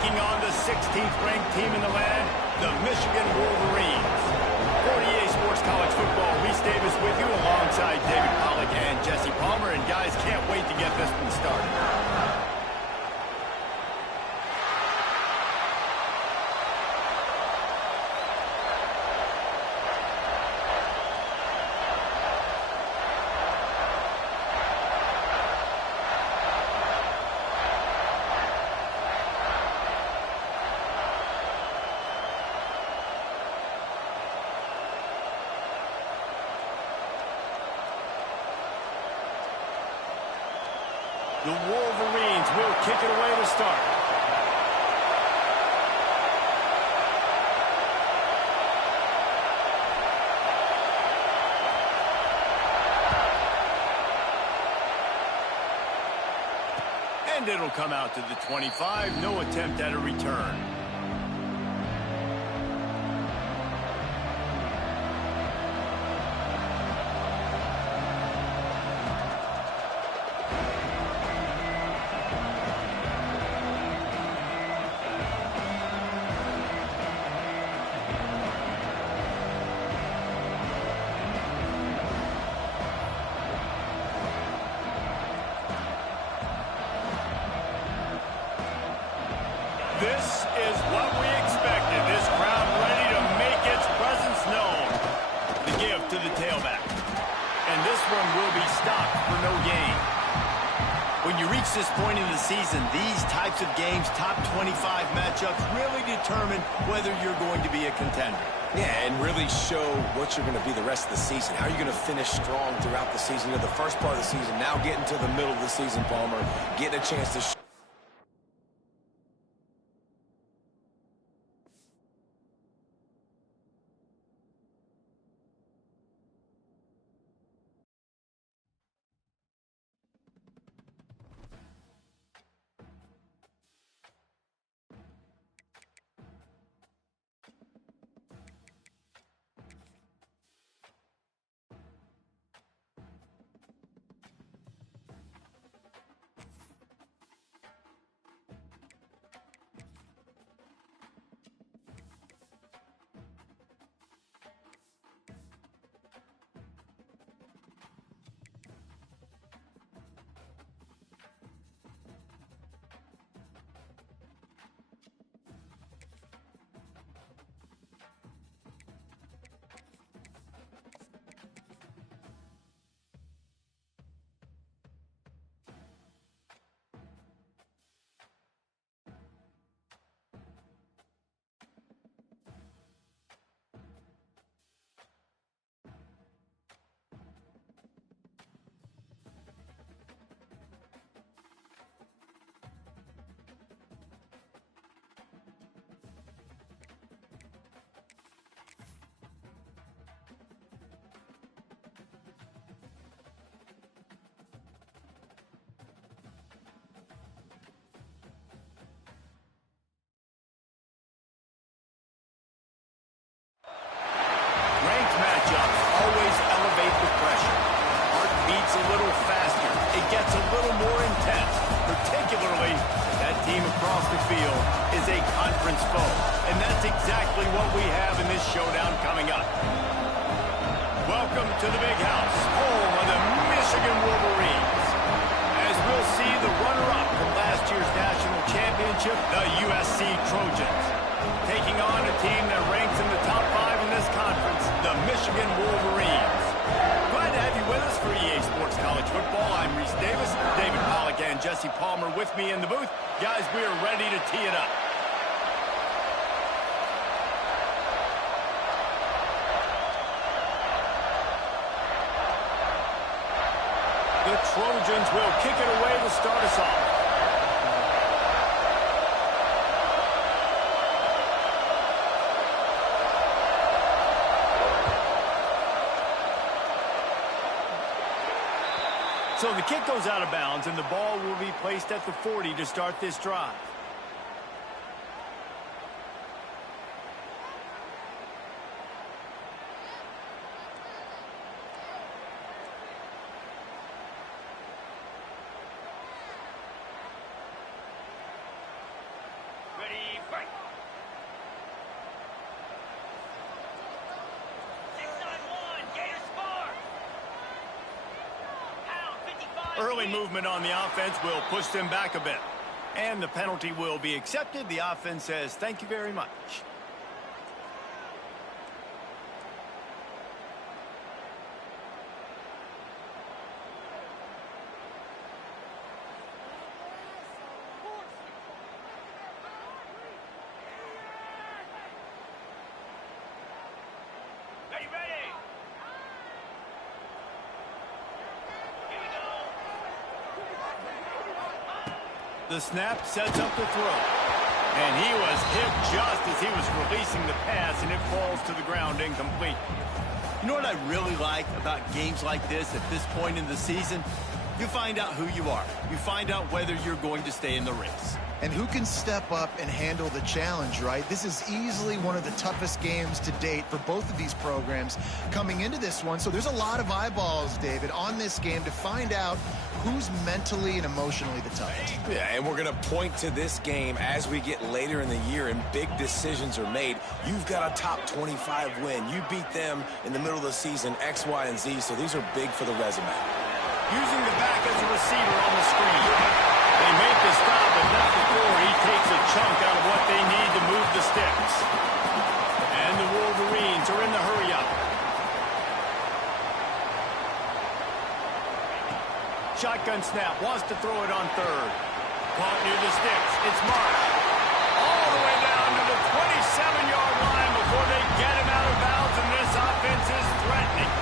taking on the 16th ranked team in the land, the Michigan Wolverines. For EA Sports College Football, Reese Davis with you alongside David Pollack and Jesse Palmer. And guys, can't wait to get this one started. The Wolverines will kick it away to start. And it'll come out to the 25. No attempt at a return. This is what we expected. This crowd ready to make its presence known. The give to the tailback. And this one will be stopped for no gain. When you reach this point in the season, these types of games, top 25 matchups, really determine whether you're going to be a contender. Yeah, and really show what you're going to be the rest of the season. How are you going to finish strong throughout the season? You know, the first part of the season, now getting to the middle of the season, Palmer, getting a chance to matchups always elevate the pressure. Heart beats a little faster. It gets a little more intense, particularly if that team across the field is a conference foe. And that's exactly what we have in this showdown coming up. Welcome to the Big House, home of the Michigan Wolverines. As we'll see the runner-up from last year's national championship, the USC Trojans, taking on a team that ranks in the top 5 in this conference, the Michigan Wolverines. Glad to have you with us for EA Sports College Football. I'm Reese Davis, David Pollack and Jesse Palmer with me in the booth. Guys, we are ready to tee it up. The Trojans will kick it away to start us off. So the kick goes out of bounds, and the ball will be placed at the 40 to start this drive. Ready, Early movement on the offense will push them back a bit. And the penalty will be accepted. The offense says, thank you very much. The snap sets up the throw. And he was hit just as he was releasing the pass, and it falls to the ground incomplete. You know what I really like about games like this at this point in the season? You find out who you are. You find out whether you're going to stay in the race. And who can step up and handle the challenge, right? This is easily one of the toughest games to date for both of these programs coming into this one. So there's a lot of eyeballs, David, on this game to find out who's mentally and emotionally the toughest. Yeah, and we're going to point to this game as we get later in the year and big decisions are made. You've got a top 25 win. You beat them in the middle of the season, X, Y, and Z, so these are big for the resume. Using the back as a receiver on the screen. They make the stop, but not before he takes a chunk out of what they need to move the sticks. And the Wolverines are in the hurry-up. Shotgun snap, wants to throw it on third. Caught near the sticks, it's Marsh. All the way down to the 27-yard line before they get him out of bounds, and this offense is threatening.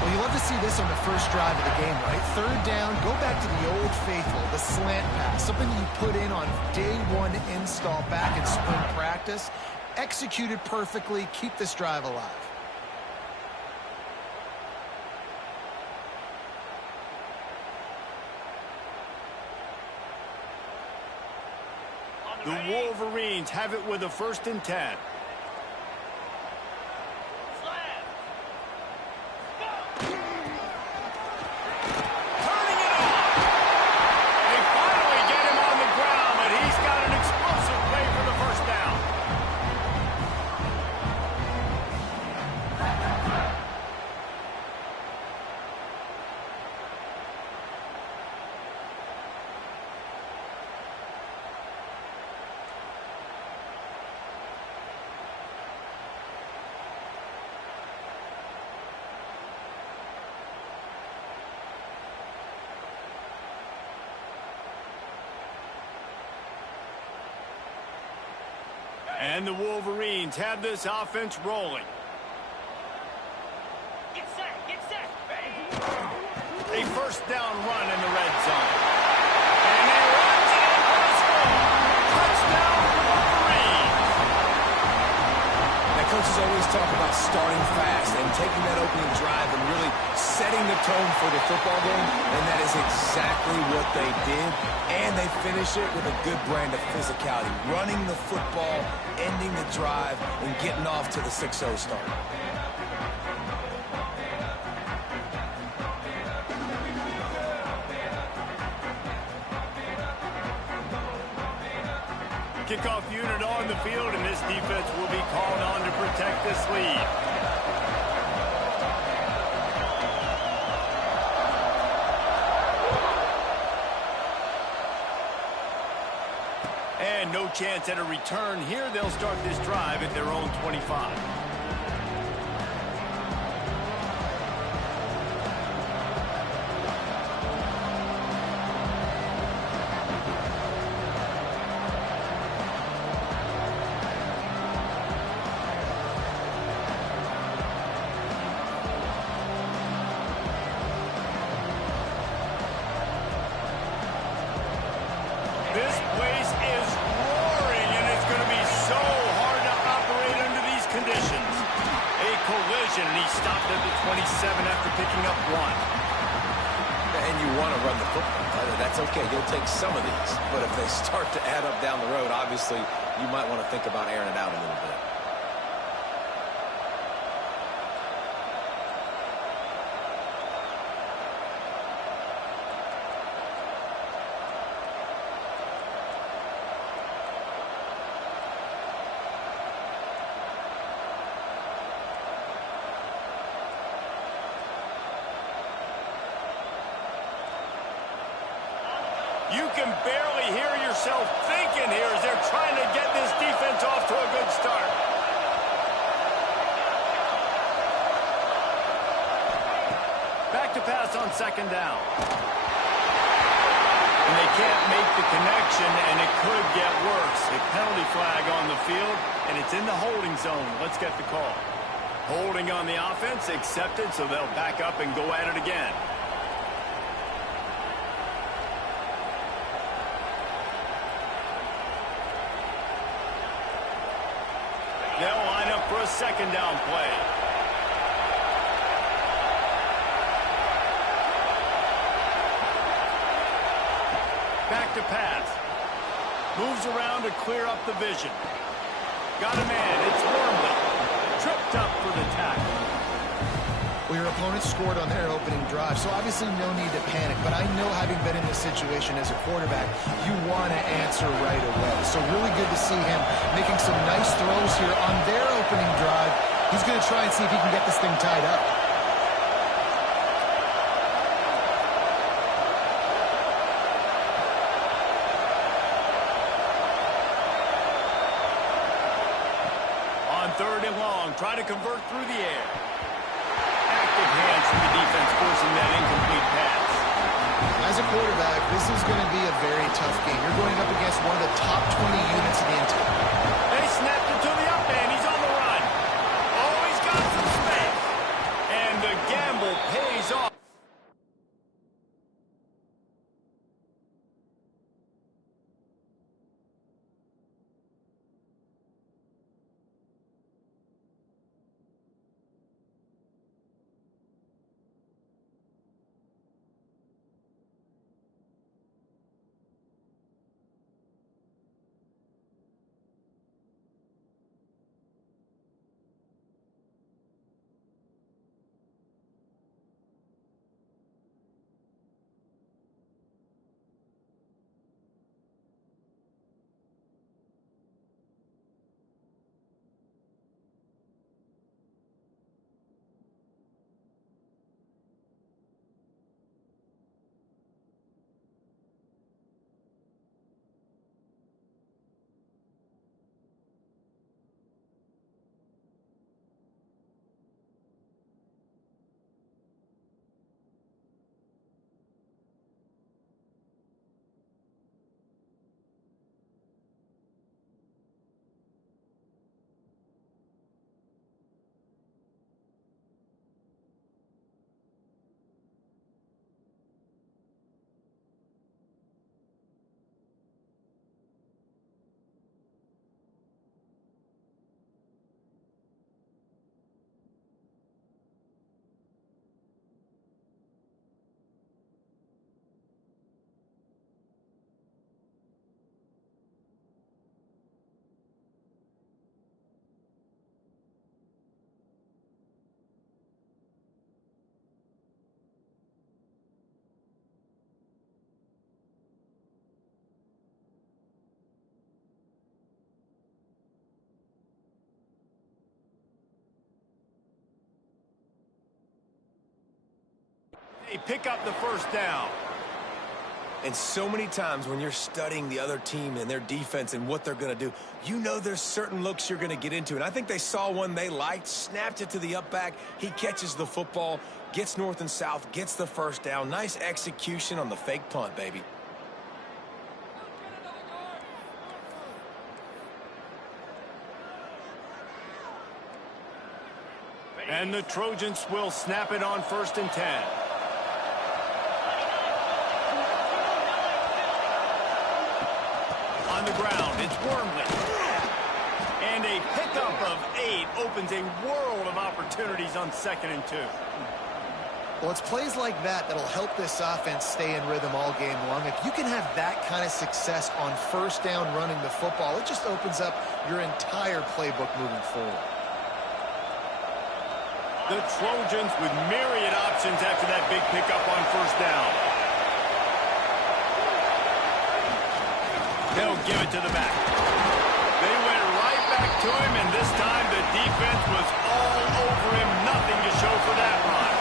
Well, you love to see this on the first drive of the game, right? Third down, go back to the old faithful, the slant pass, something you put in on day one install back in spring practice. Executed perfectly, keep this drive alive. The Wolverines have it with a 1st and 10. And the Wolverines have this offense rolling. Get set, get set. A 1st down run in the red zone. And he runs it in for a score. Touchdown, Wolverines. Now, coaches always talk about starting fast and taking that opening drive and really setting the tone for the football game, and that is exactly what they did. And they finish it with a good brand of physicality, running the football, ending the drive, and getting off to the 6-0 start. Kickoff unit on the field, and this defense will be called on to protect this lead. And no chance at a return here. They'll start this drive at their own 25. This place is roaring, and it's going to be so hard to operate under these conditions. A collision, and he stopped at the 27 after picking up 1. And you want to run the football. That's okay. You'll take some of these. But if they start to add up down the road, obviously you might want to think about airing it out a little bit. You can barely hear yourself thinking here as they're trying to get this defense off to a good start. Back to pass on second down. And they can't make the connection, and it could get worse. A penalty flag on the field, and it's in the holding zone. Let's get the call. Holding on the offense, accepted, so they'll back up and go at it again. They'll line up for a second down play. Back to pass. Moves around to clear up the vision. Got a man. It's Wormley. Tripped up for the tackle. Well, your opponent scored on their opening drive, so obviously no need to panic. But I know, having been in this situation as a quarterback, you want to answer right away. So really good to see him making some nice throws here on their opening drive. He's going to try and see if he can get this thing tied up. Third and long, trying to convert through the air. Active hands from the defense, forcing that incomplete pass. As a quarterback, this is going to be a very tough game. You're going up against one of the top 20 units in the entire. They snapped it to the up man. He's on the run. Oh, he's got some space. And the gamble pays off. They pick up the first down. And so many times when you're studying the other team and their defense and what they're going to do, you know there's certain looks you're going to get into. And I think they saw one they liked, snapped it to the up back. He catches the football, gets north and south, gets the first down. Nice execution on the fake punt, baby. And the Trojans will snap it on 1st and 10. On the ground, it's Wormley. And a pickup of 8 opens a world of opportunities on 2nd and 2. Well, it's plays like that that'll help this offense stay in rhythm all game long. If you can have that kind of success on 1st down running the football, it just opens up your entire playbook moving forward. The Trojans with myriad options after that big pickup on 1st down. They'll give it to the back. They went right back to him, and this time the defense was all over him. Nothing to show for that run.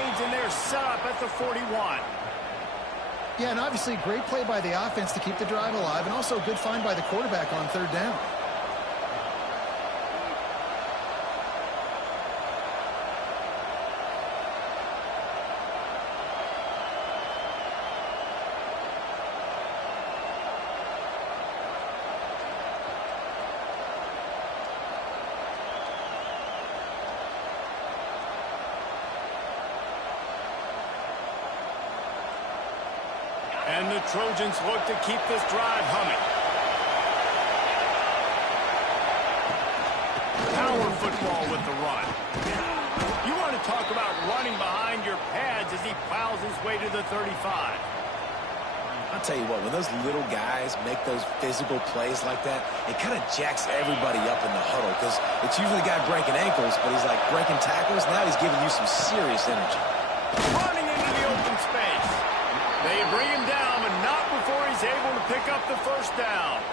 gains, and they're set up at the 41. Yeah, and obviously great play by the offense to keep the drive alive, and also a good find by the quarterback on third down. And the Trojans look to keep this drive humming. Power football with the run. You want to talk about running behind your pads as he plows his way to the 35. I'll tell you what, when those little guys make those physical plays like that, it kind of jacks everybody up in the huddle because it's usually the guy breaking ankles, but he's like breaking tackles. Now he's giving you some serious energy. Running into the open space. They bring him down, but not before he's able to pick up the first down.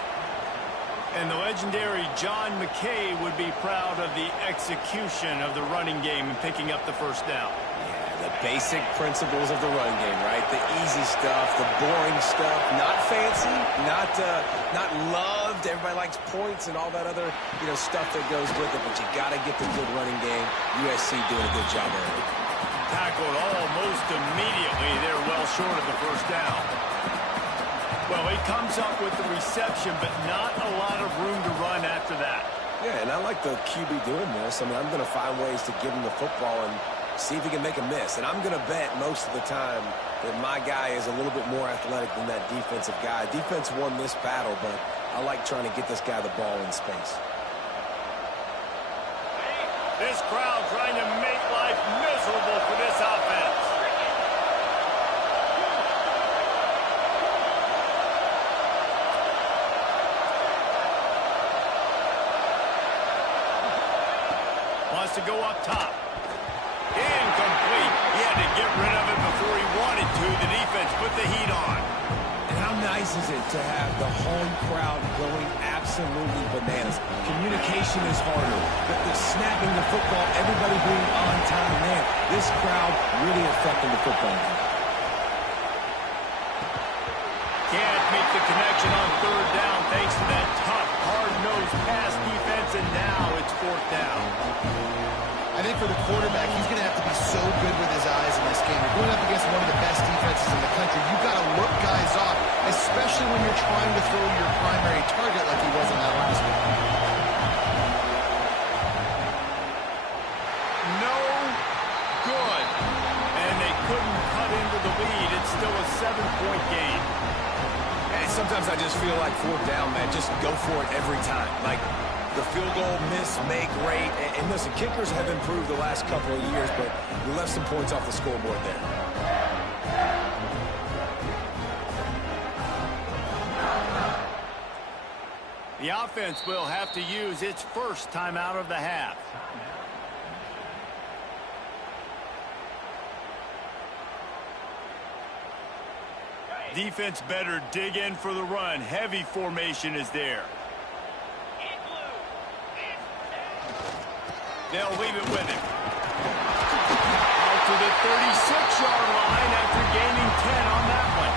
And the legendary John McKay would be proud of the execution of the running game and picking up the first down. Yeah, the basic principles of the run game, right? The easy stuff, the boring stuff, not fancy, not loved. Everybody likes points and all that other, stuff that goes with it, but you got to get the good running game. USC doing a good job early. Tackled almost immediately. They're well short of the first down. Well, he comes up with the reception, but not a lot of room to run after that. Yeah, and I like the QB doing this. I mean, I'm going to find ways to give him the football and see if he can make a miss. And I'm going to bet most of the time that my guy is a little bit more athletic than that defensive guy. Defense won this battle, but I like trying to get this guy the ball in space. This crowd trying to make life miserable for this offense. Wants to go up top. Incomplete. He had to get rid of it before he wanted to. The defense put the heat on. And how nice is it to have the home crowd going absolutely bananas? Communication is harder, but the snapping the football, everybody being on time, man, this crowd really affecting the football game. Can't make the connection on third down thanks to that tough, hard-nosed pass defense, and now it's fourth down. I think for the quarterback, he's going to have to be so good with his eyes in this game. You're going up against one of the best defenses in the country. You've got to look guys off, especially when you're trying to throw your primary target like he was in that last one. No good. And they couldn't cut into the lead. It's still a 7-point game. And sometimes I just feel like fourth down, man, just go for it every time. Like, the field goal, miss, make, rate. And listen, kickers have improved the last couple of years, but we left some points off the scoreboard there. The offense will have to use its first timeout of the half. Defense better dig in for the run. Heavy formation is there. They'll leave it with him. Out to the 36-yard line after gaining 10 on that one.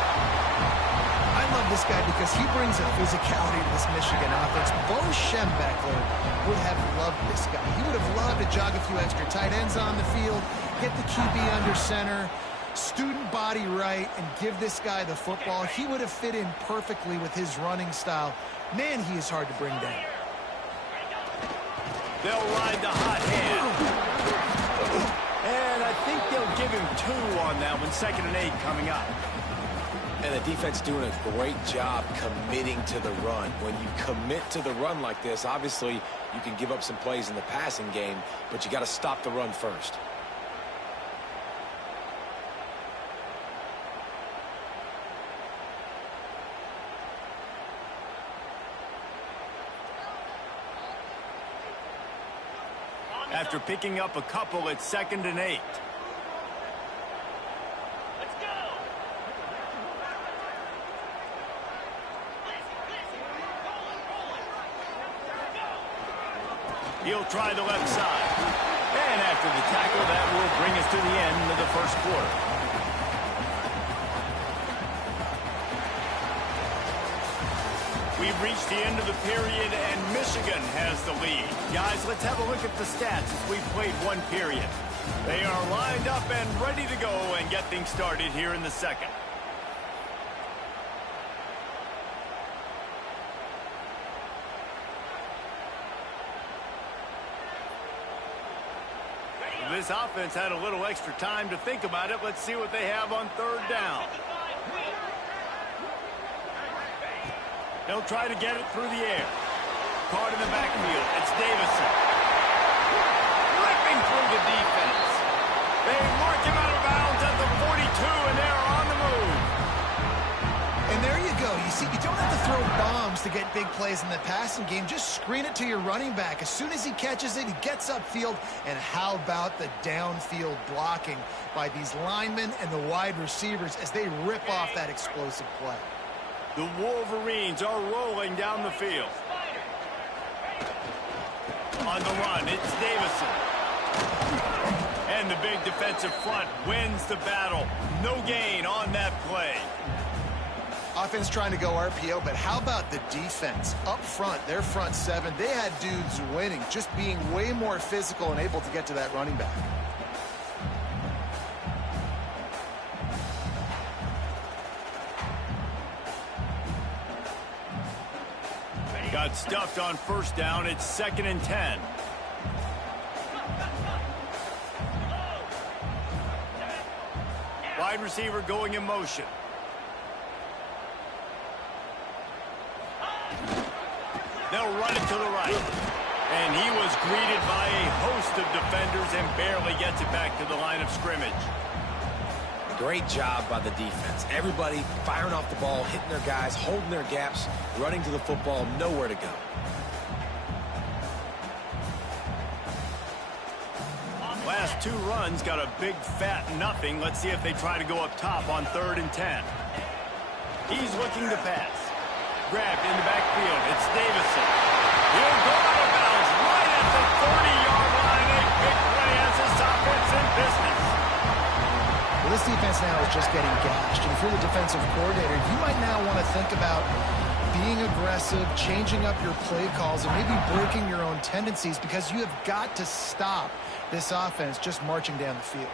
I love this guy because he brings a physicality to this Michigan offense. Bo Schembechler would have loved this guy. He would have loved to jog a few extra tight ends on the field, get the QB under center, student body right, and give this guy the football. He would have fit in perfectly with his running style. Man, he is hard to bring down. They'll ride the hot hand. And I think they'll give him 2 on that one. 2nd and 8 coming up. And the defense doing a great job committing to the run. When you commit to the run like this, obviously you can give up some plays in the passing game, but you got to stop the run first. After picking up a couple, it's 2nd and 8. Let's go. He'll try the left side. And after the tackle, that will bring us to the end of the first quarter. We've reached the end of the period, and Michigan has the lead. Guys, let's have a look at the stats as we've played one period. They are lined up and ready to go and get things started here in the second. This offense had a little extra time to think about it. Let's see what they have on third down. They'll try to get it through the air. Caught in the backfield. It's Davison. Ripping through the defense. They mark him out of bounds at the 42, and they're on the move. And there you go. You see, you don't have to throw bombs to get big plays in the passing game. Just screen it to your running back. As soon as he catches it, he gets upfield. And how about the downfield blocking by these linemen and the wide receivers as they rip off that explosive play. The Wolverines are rolling down the field. On the run, it's Davison. And the big defensive front wins the battle. No gain on that play. Offense trying to go RPO, but how about the defense? Up front, their front seven, they had dudes winning, just being way more physical and able to get to that running back. Got stuffed on first down. It's 2nd and 10. Wide receiver going in motion. They'll run it to the right. And he was greeted by a host of defenders and barely gets it back to the line of scrimmage. Great job by the defense. Everybody firing off the ball, hitting their guys, holding their gaps, running to the football, nowhere to go. Last two runs got a big fat nothing. Let's see if they try to go up top on 3rd and 10. He's looking to pass. Grabbed in the backfield. It's Davison. He'll go out of bounds right at the 30-yard line. A big play as this offense in business. Well, this defense now is just getting gashed. And if you're the defensive coordinator, you might now want to think about being aggressive, changing up your play calls, and maybe breaking your own tendencies because you have got to stop this offense just marching down the field.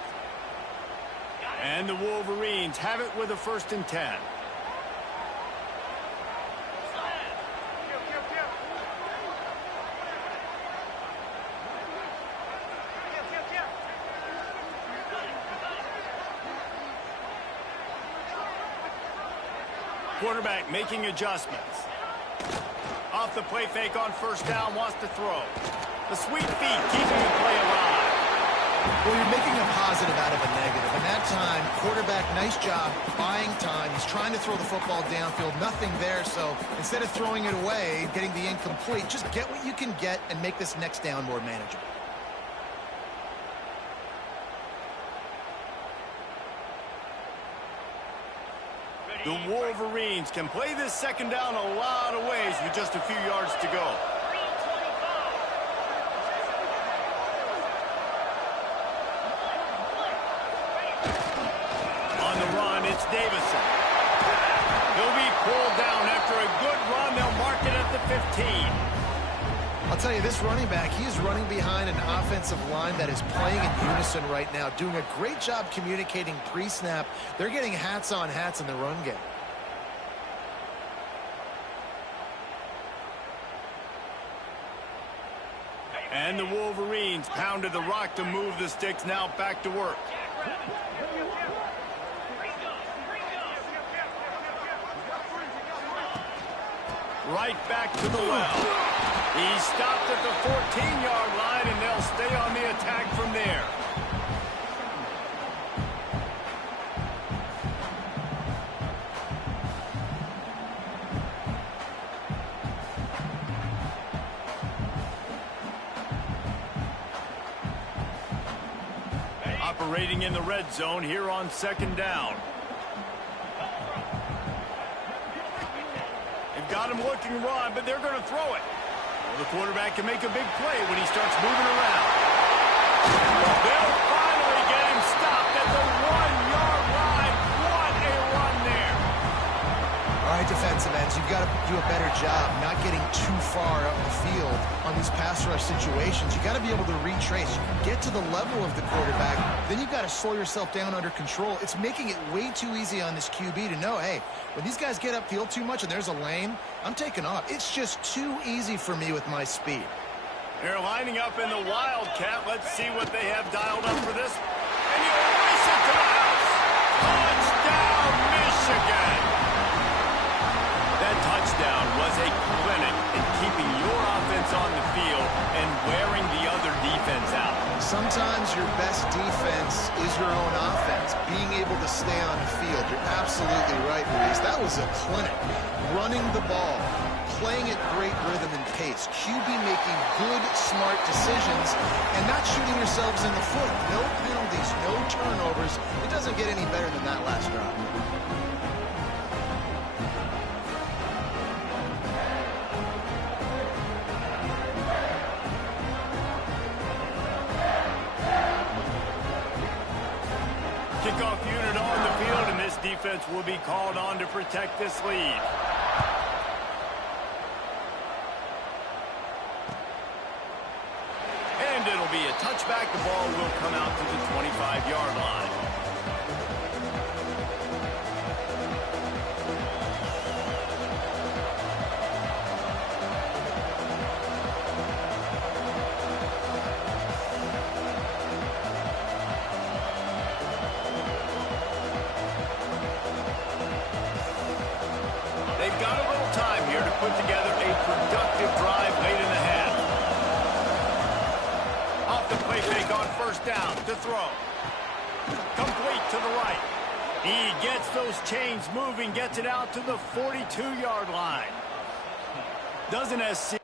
And the Wolverines have it with a 1st and 10. Quarterback making adjustments. Off the play fake on first down, wants to throw. The sweet feet keeping the play alive. Well, you're making a positive out of a negative. And that time, quarterback, nice job buying time. He's trying to throw the football downfield. Nothing there, so instead of throwing it away, getting the incomplete, just get what you can get and make this next down more manageable. The Wolverines can play this second down a lot of ways with just a few yards to go. On the run, it's Davison. He'll be pulled down after a good run. They'll mark it at the 15. I'll tell you, this running back, he is running behind an offensive line that is playing in unison right now, doing a great job communicating pre-snap. They're getting hats on hats in the run game. And the Wolverines pounded the rock to move the sticks, now back to work. Right back to the well. He stopped at the 14-yard line, and they'll stay on the attack from there. Operating in the red zone here on second down. They've got him looking run, but they're going to throw it. Well, the quarterback can make a big play when he starts moving around. They'll finally get him stopped at the 1-yard line. What a run there. All right, defensive ends, you've got to do a better job not getting too far up the field on these pass rush situations. You got to be able to retrace, get to the level of the quarterback, then you've got to slow yourself down under control. It's making it way too easy on this QB to know, hey, when these guys get upfield too much and there's a lane, I'm taking off. It's just too easy for me with my speed. They're lining up in the Wildcat. Let's see what they have dialed up for this. And you race it to the house. Touchdown, Michigan. That touchdown was a clinic in keeping your offense on the field and wearing the other defense out. Sometimes your best defense is your own offense, being able to stay on the field. You're absolutely right, Luis. That was a clinic. Running the ball, playing at great rhythm and pace. QB making good, smart decisions and not shooting yourselves in the foot. No penalties, no turnovers. It doesn't get any better than that last drive. Kickoff unit on the field, and this defense will be called on to protect this lead. And it'll be a touchback. The ball will come out to the 25-yard line. They've got a little time here to put together a productive drive late in the half. Off the play fake on first down to throw. Complete to the right. He gets those chains moving, gets it out to the 42-yard line. Doesn't SC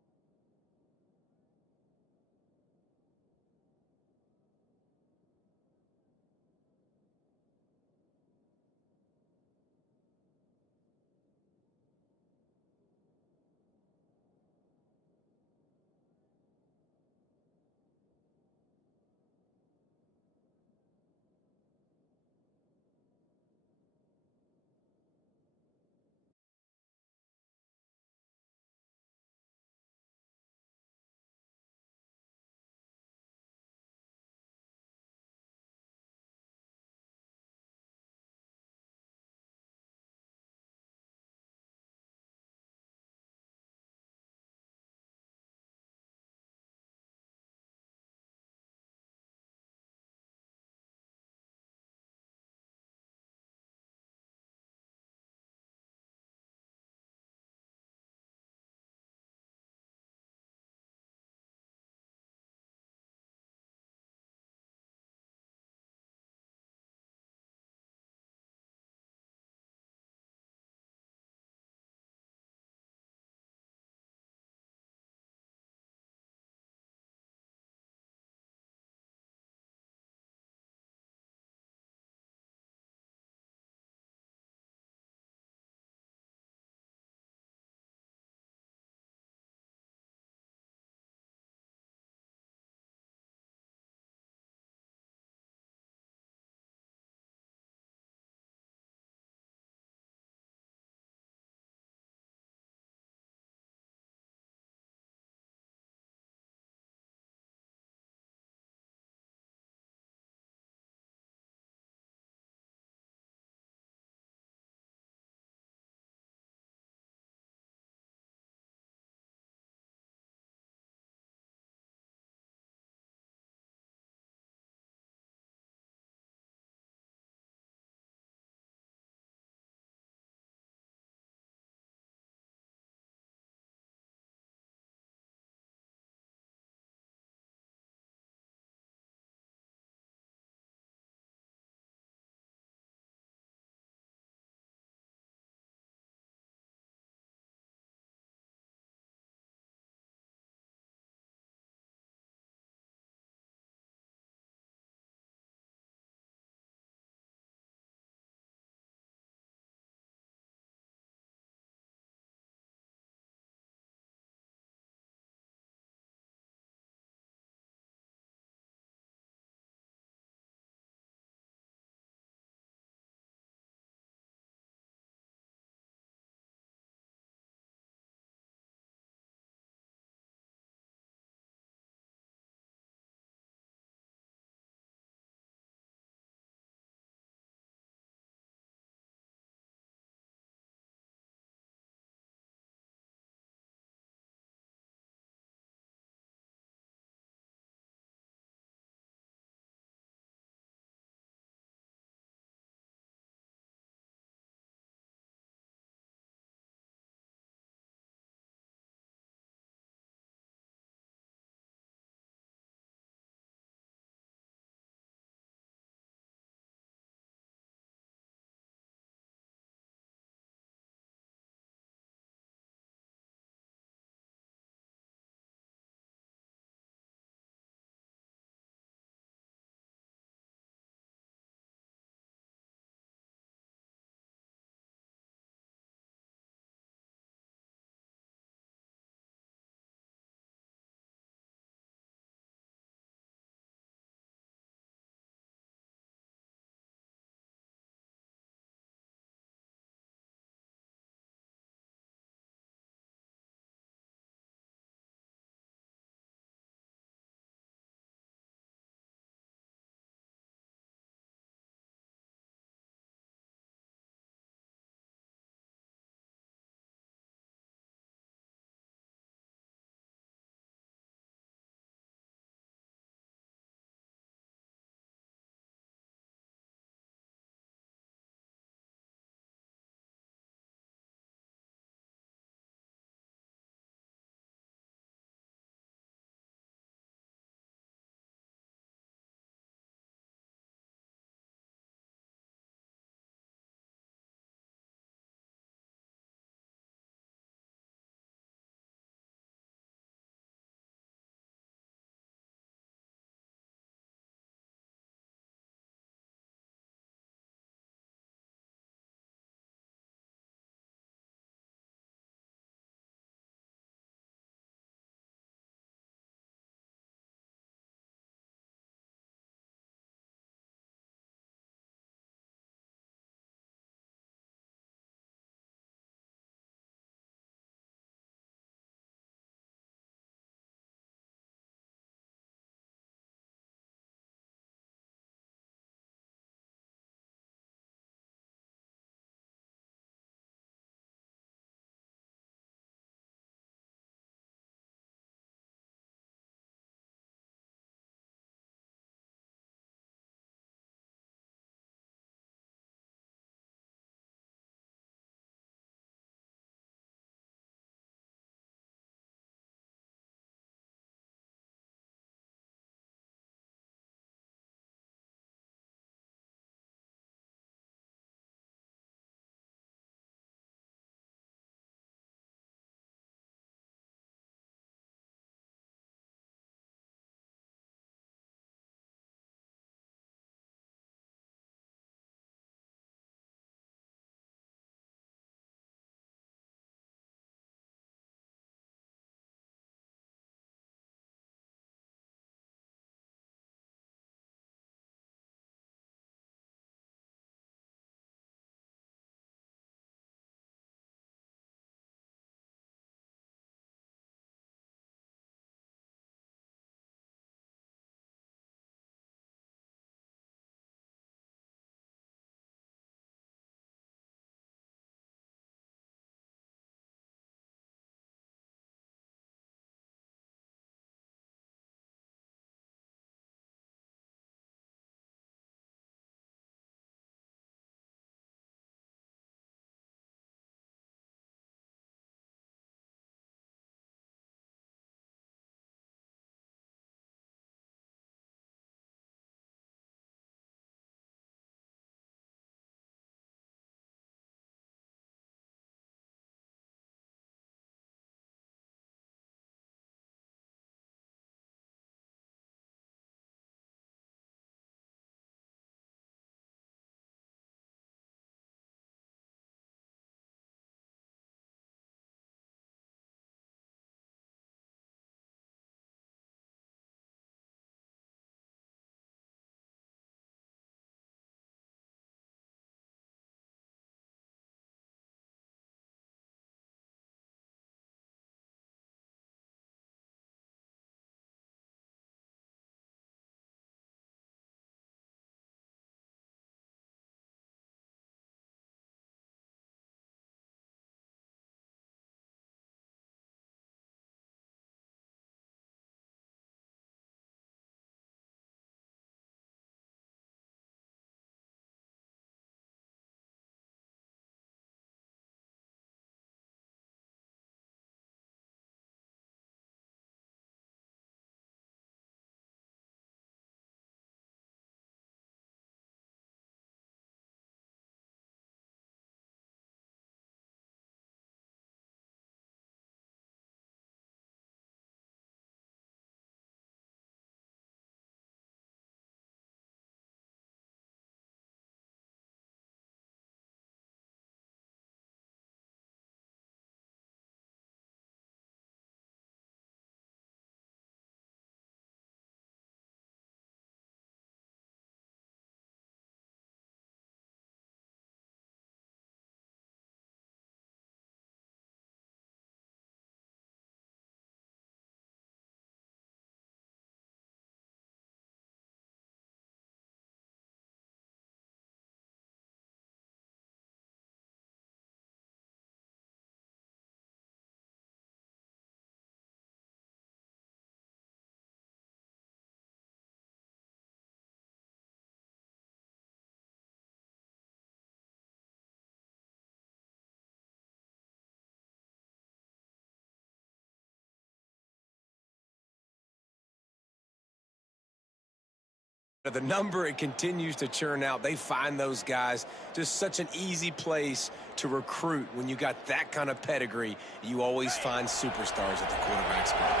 The number, it continues to churn out. They find those guys just such an easy place to recruit. When you got that kind of pedigree, you always find superstars at the quarterback spot.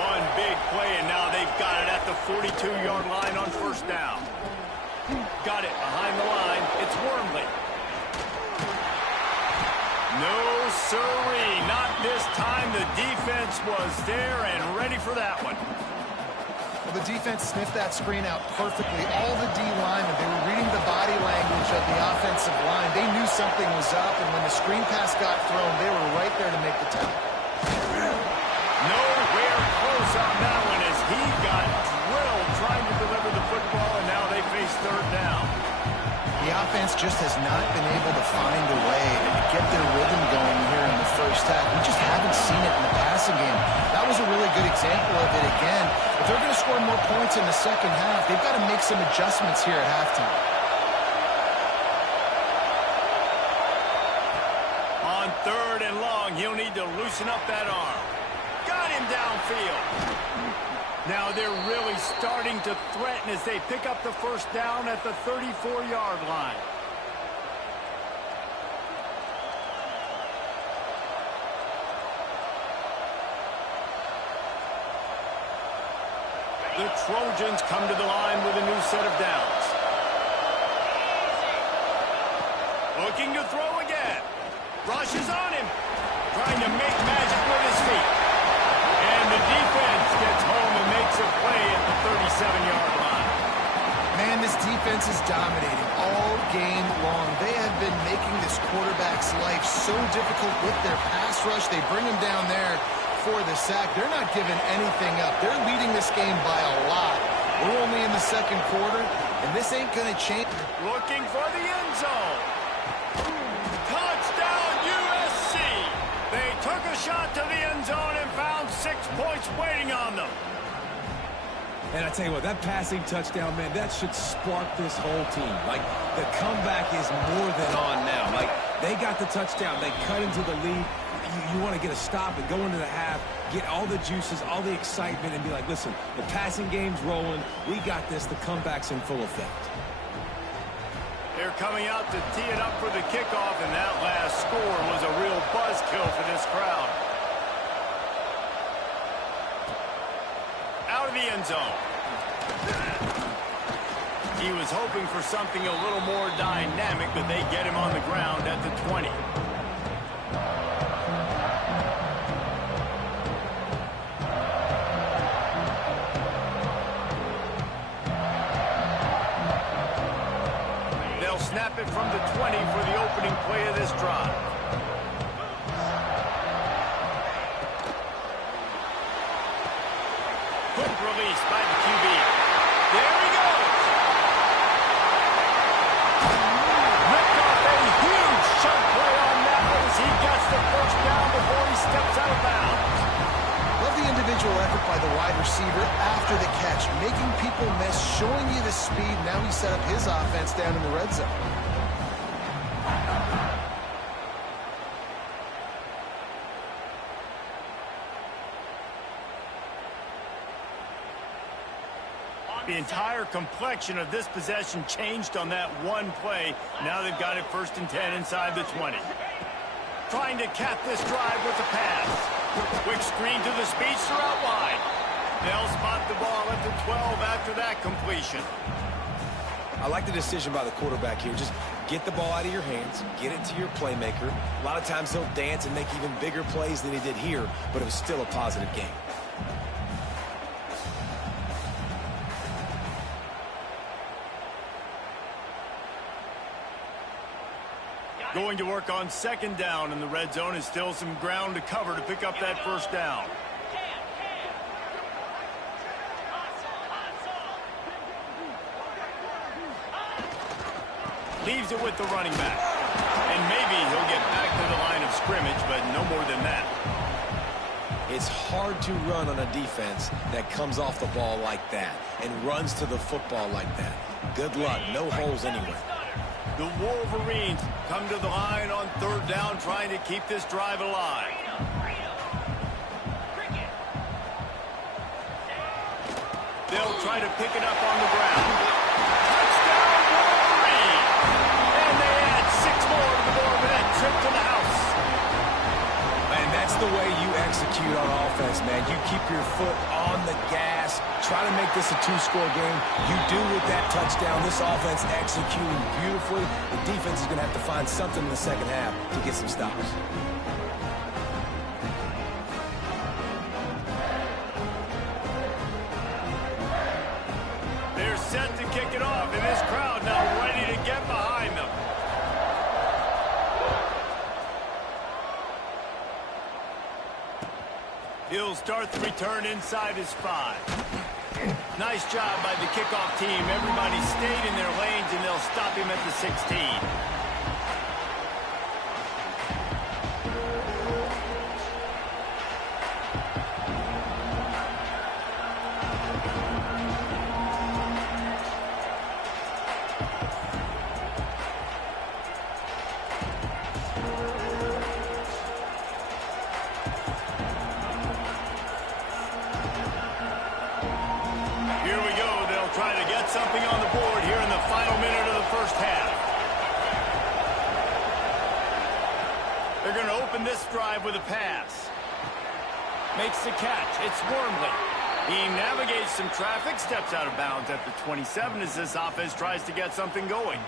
One big play, and now they've got it at the 42-yard line on first down. Got it behind the line. It's Wormley. No, sirree, not this time. The defense was there and ready for that one. Well, the defense sniffed that screen out perfectly. All the D linemen, they were reading the body language of the offensive line. They knew something was up, and when the screen pass got thrown, they were right there to make the tackle. Nowhere close on that one as he got drilled trying to deliver the football, and now they face third down. The offense just has not been able to find a way to get their rhythm going here in the first half. We just haven't seen it in the passing game. That was a really good example of it again. If they're going to score more points in the second half, they've got to make some adjustments here at halftime. On third and long, he'll need to loosen up that arm. Got him downfield. Now they're really starting to threaten as they pick up the first down at the 34-yard line. The Trojans come to the line with a new set of downs. Looking to throw again. Rush is on him. Trying to make magic with his feet. And the defense gets home and makes a play at the 37-yard line. Man, this defense is dominating all game long. They have been making this quarterback's life so difficult with their pass rush. They bring him down there for the sack. They're not giving anything up. They're leading this game by a lot. We're only in the second quarter, and this ain't going to change. Looking for the end zone. Touchdown, USC. They took a shot to the end zone and found 6 points waiting on them. And I tell you what, that passing touchdown, man, that should spark this whole team. Like, the comeback is more than on now. Like, they got the touchdown. They cut into the lead. You want to get a stop and go into the half, get all the juices, all the excitement, and be like, listen, the passing game's rolling. We got this. The comeback's in full effect. They're coming out to tee it up for the kickoff, and that last score was a real buzzkill for this crowd. Out of the end zone. He was hoping for something a little more dynamic, but they get him on the ground at the 20. They'll snap it from the 20 for the opening play of this drive. Quick release by the QB. There he goes. Ripped off a huge chunk play on that one as he gets the first down before he steps out of bounds. Love the individual effort by the wide receiver after the catch, making people miss, showing you the speed. Now he set up his offense down in the red zone. The entire complexion of this possession changed on that one play. Now they've got it 1st and 10 inside the 20. Trying to cap this drive with the pass. Quick screen to the speedster out wide. They'll spot the ball at the 12 after that completion. I like the decision by the quarterback here. Just get the ball out of your hands, get it to your playmaker. A lot of times he'll dance and make even bigger plays than he did here, but it was still a positive game. Going to work on 2nd down in the red zone is still some ground to cover to pick up that first down. Leaves it with the running back. And maybe he'll get back to the line of scrimmage, but no more than that. It's hard to run on a defense that comes off the ball like that and runs to the football like that. Good luck. No holes anywhere. The Wolverines come to the line on 3rd down, trying to keep this drive alive. They'll try to pick it up on the ground. Touchdown, Wolverine! And they add 6 more to the board with that trip to the house. And that's the way you execute on offense, man. You keep your foot on the gas, try to make this a 2-score game. You do with that touchdown. This offense executing beautifully. The defense is going to have to find something in the second half to get some stops. They're set to kick it off, and this crowd now ready to get behind them. He'll start the return inside his 5. Nice job by the kickoff team. Everybody stayed in their lanes, and they'll stop him at the 16. Trying to get something on the board here in the final minute of the first half. They're going to open this drive with a pass. Makes the catch. It's Wormley. He navigates some traffic, steps out of bounds at the 27 as this offense tries to get something going.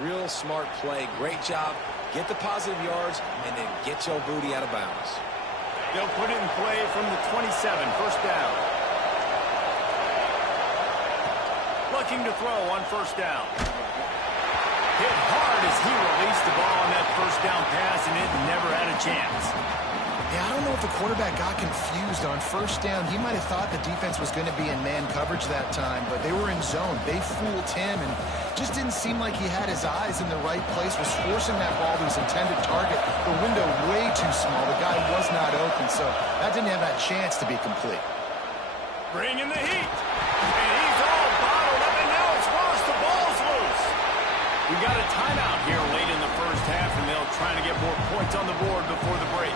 Real smart play. Great job. Get the positive yards and then get your booty out of bounds. They'll put it in play from the 27, first down. Looking to throw on first down. Hit hard as he released the ball on that first down pass, and it never had a chance. Yeah, I don't know if the quarterback got confused on first down. He might have thought the defense was going to be in man coverage that time, but they were in zone. They fooled him, and just didn't seem like he had his eyes in the right place, was forcing that ball to his intended target. The window way too small. The guy was not open, so that didn't have that chance to be complete. Bringing the heat. And he's all bottled up, and now it's worse. The ball's loose. We got a timeout here late in the first half, and they'll try to get more points on the board before the break.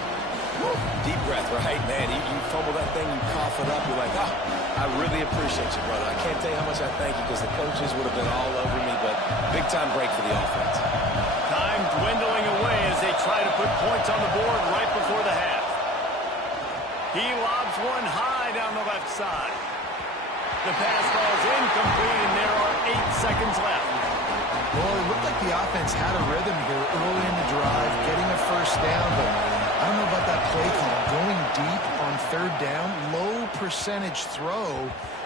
Woo. Deep breath, right? Man, you fumble that thing, you cough it up, you're like, oh, I really appreciate you, brother. I can't tell you how much I thank you because the coaches would have been all over me, but big-time break for the offense. Time dwindling away as they try to put points on the board right before the half. He lobs one high down the left side. The pass falls incomplete, and there are 8 seconds left. Well, it looked like the offense had a rhythm here early in the drive, getting a first down, but I don't know about that play call. Going deep on third down, low percentage throw,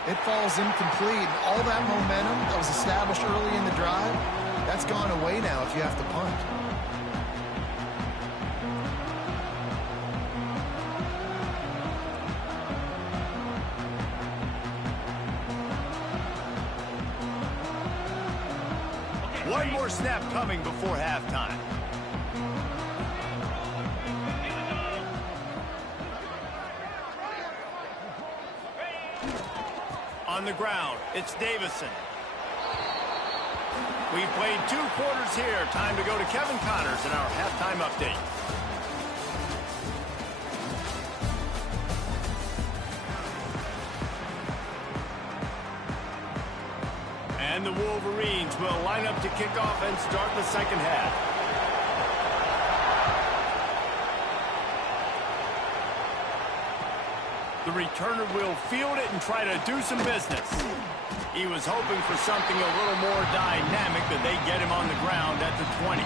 it falls incomplete. And all that momentum that was established early in the drive, that's gone away now if you have to punt. One more snap coming before halftime. On the ground, it's Davison. We've played 2 quarters here. Time to go to Kevin Connors in our halftime update. And the Wolverines will line up to kick off and start the second half. The returner will field it and try to do some business. He was hoping for something a little more dynamic, but they get him on the ground at the 20.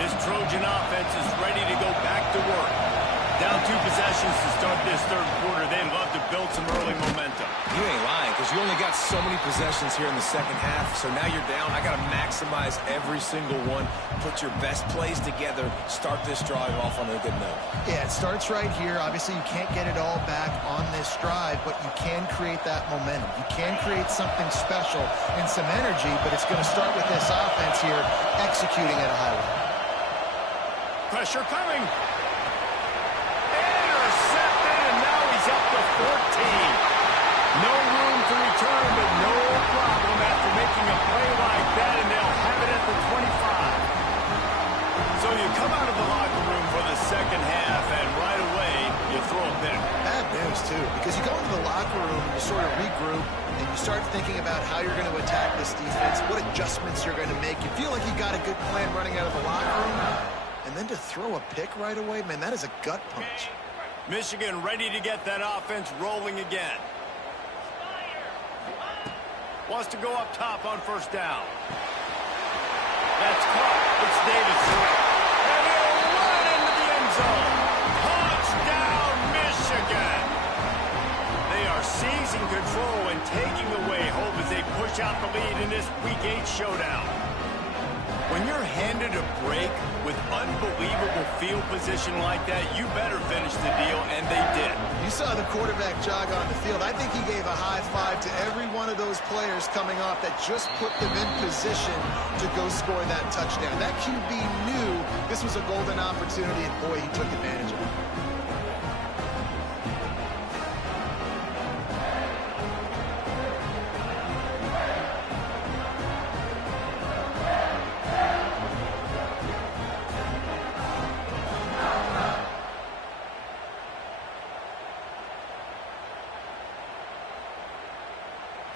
This Trojan offense is ready to go back to work. Down 2 possessions to start this third quarter. They'd love to build some early momentum. You ain't lying, because you only got so many possessions here in the second half, so now you're down. I got to maximize every single one. Put your best plays together. Start this drive off on a good note. Yeah, it starts right here. Obviously, you can't get it all back on this drive, but you can create that momentum. You can create something special and some energy, but it's going to start with this offense here executing at a high level. Pressure coming. Intercepted, and now he's up to 14. No room to return, but no problem after making a play like that, and they'll have it at the 25. you come out of the locker room for the second half, and right away, you throw a pick. Bad news, too, because you go into the locker room and you sort of regroup, and you start thinking about how you're going to attack this defense, what adjustments you're going to make. You feel like you got a good plan running out of the locker room, and then to throw a pick right away, man, that is a gut punch. Michigan ready to get that offense rolling again. Wants to go up top on first down. That's caught. It's Davidson. And he'll run into the end zone. Touchdown, Michigan. They are seizing control and taking away hope as they push out the lead in this Week 8 showdown. When you're handed a break with unbelievable field position like that, you better finish the deal, and they did. You saw the quarterback jog on the field. I think he gave a high five to every one of those players coming off that just put them in position to go score that touchdown. That QB knew this was a golden opportunity, and boy, he took advantage of it.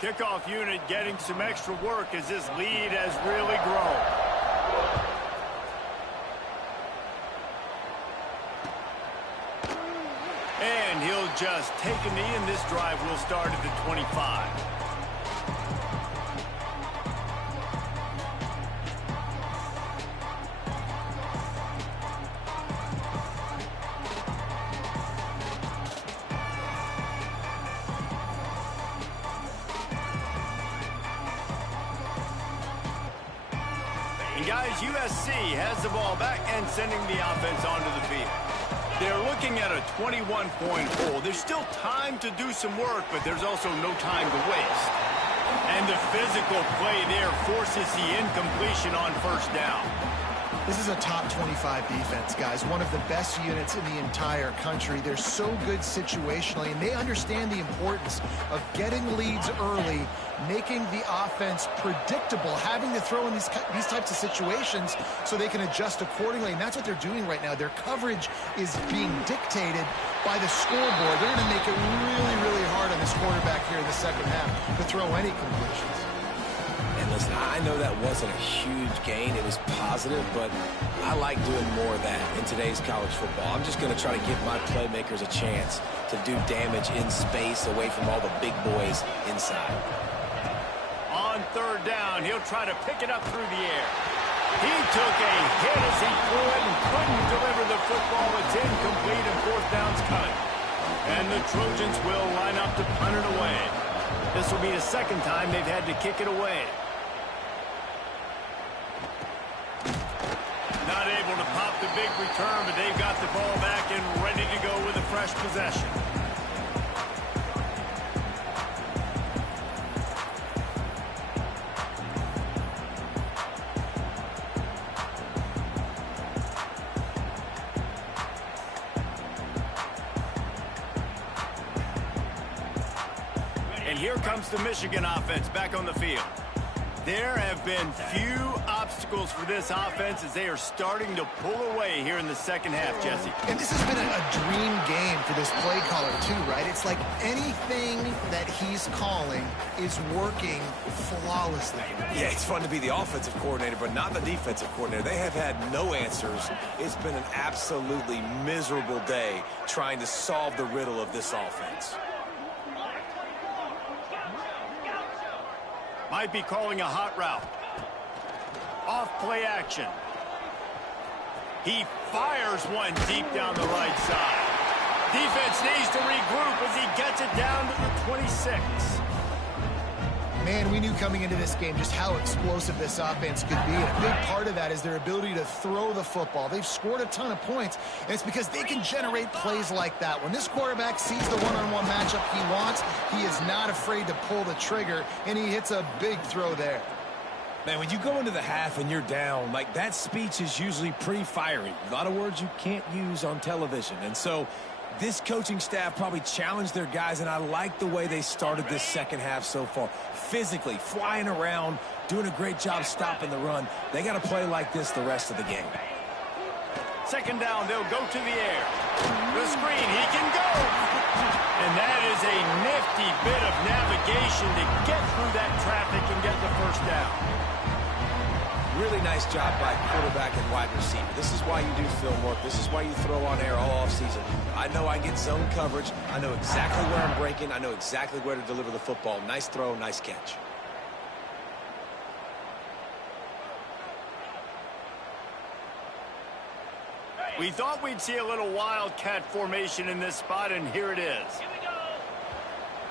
Kickoff unit getting some extra work as this lead has really grown. And he'll just take a knee, and this drive will start at the 25. Guys, USC has the ball back and sending the offense onto the field. They're looking at a 21-point hole. There's still time to do some work, but there's also no time to waste. And the physical play there forces the incompletion on first down. This is a top 25 defense, guys. One of the best units in the entire country. They're so good situationally, and they understand the importance of getting leads early, making the offense predictable, having to throw in these types of situations so they can adjust accordingly. And that's what they're doing right now. Their coverage is being dictated by the scoreboard. They're going to make it really, really hard on this quarterback here in the second half to throw any completions. And listen, I know that wasn't a huge gain. It was positive, but I like doing more of that in today's college football. I'm just going to try to give my playmakers a chance to do damage in space away from all the big boys inside. On third down, he'll try to pick it up through the air. He took a hit as he threw it and couldn't deliver the football. It's incomplete and fourth down's cut. And the Trojans will line up to punt it away. This will be the second time they've had to kick it away. Not able to pop the big return, but they've got the ball back and ready to go with a fresh possession. And here comes the Michigan offense back on the field. There have been few obstacles for this offense as they are starting to pull away here in the second half, Jesse. And this has been a dream game for this play caller, too, right? It's like anything that he's calling is working flawlessly. Yeah, it's fun to be the offensive coordinator, but not the defensive coordinator. They have had no answers. It's been an absolutely miserable day trying to solve the riddle of this offense. Might be calling a hot route. Off play action. He fires one deep down the right side. Defense needs to regroup as he gets it down to the 26. Man, we knew coming into this game just how explosive this offense could be. And a big part of that is their ability to throw the football. They've scored a ton of points, and it's because they can generate plays like that. When this quarterback sees the one-on-one matchup he wants, he is not afraid to pull the trigger, and he hits a big throw there. Man, when you go into the half and you're down, like that speech is usually pretty fiery. A lot of words you can't use on television. And so this coaching staff probably challenged their guys, and I like the way they started this second half so far. Physically, flying around, doing a great job stopping the run. They got to play like this the rest of the game. Second down, they'll go to the air. The screen, he can go. And that is a nifty bit of navigation to get through that traffic and get the first down. Really nice job by quarterback and wide receiver. This is why you do film work. This is why you throw on air all offseason. I know I get zone coverage. I know exactly where I'm breaking. I know exactly where to deliver the football. Nice throw, nice catch. We thought we'd see a little wildcat formation in this spot, and here it is.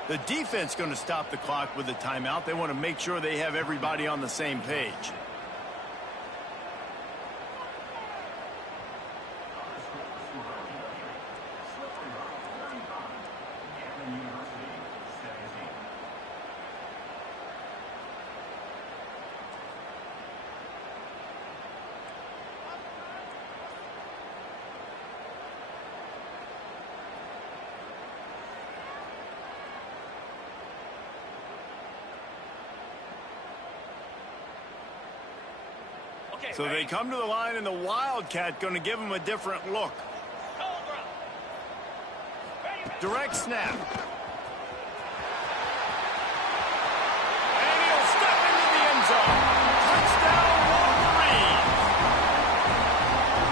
The defense going to stop the clock with a timeout. They want to make sure they have everybody on the same page. So they come to the line, and the Wildcat going to give them a different look. Direct snap. And he'll step into the end zone. Touchdown, Wolverine.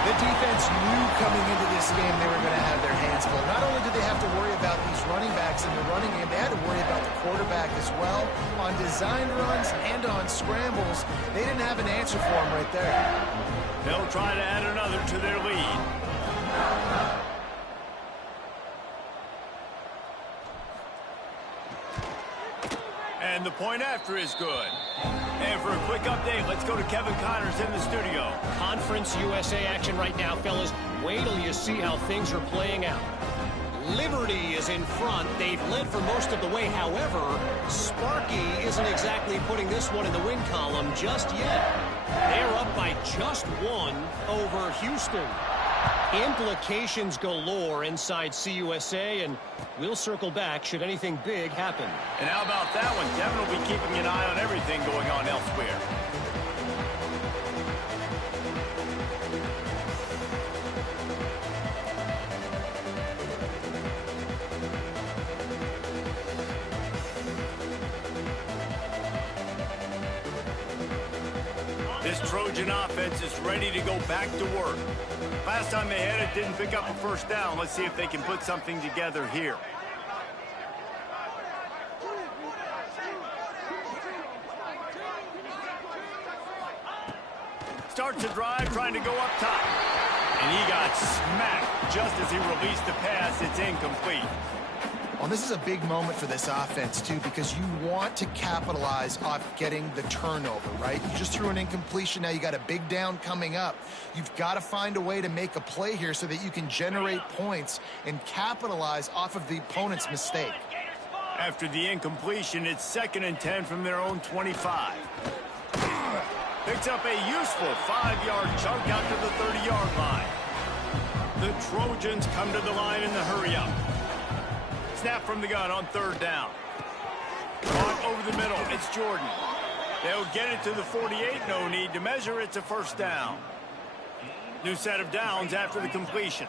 The defense knew coming into this game they were going to have their hands full. Not only did they have to worry about these running backs in the running game, they had to worry about the quarterback as well. On design runs and on scrambles, they didn't have an answer for him right there. They'll try to add another to their lead. And the point after is good. And for a quick update, let's go to Kevin Connors in the studio. Conference USA action right now, fellas. Wait till you see how things are playing out. Liberty is in front. They've led for most of the way. However, Sparky isn't exactly putting this one in the win column just yet. They're up by just one over Houston. Implications galore inside CUSA, and we'll circle back should anything big happen. And how about that one? Kevin will be keeping an eye on everything going on elsewhere. This Trojan offense is ready to go back to work. Last time they had it, didn't pick up a first down. Let's see if they can put something together here. Starts to drive, trying to go up top. And he got smacked just as he released the pass. It's incomplete. Well, this is a big moment for this offense, too, because you want to capitalize off getting the turnover, right? You just threw an incompletion. Now you got a big down coming up. You've got to find a way to make a play here so that you can generate points and capitalize off of the opponent's mistake. After the incompletion, it's 2nd and 10 from their own 25. Picks up a useful 5-yard chunk out to the 30-yard line. The Trojans come to the line in the hurry-up. Snap from the gun on 3rd down. Caught over the middle. It's Jordan. They'll get it to the 48. No need to measure. It's a first down. New set of downs after the completion.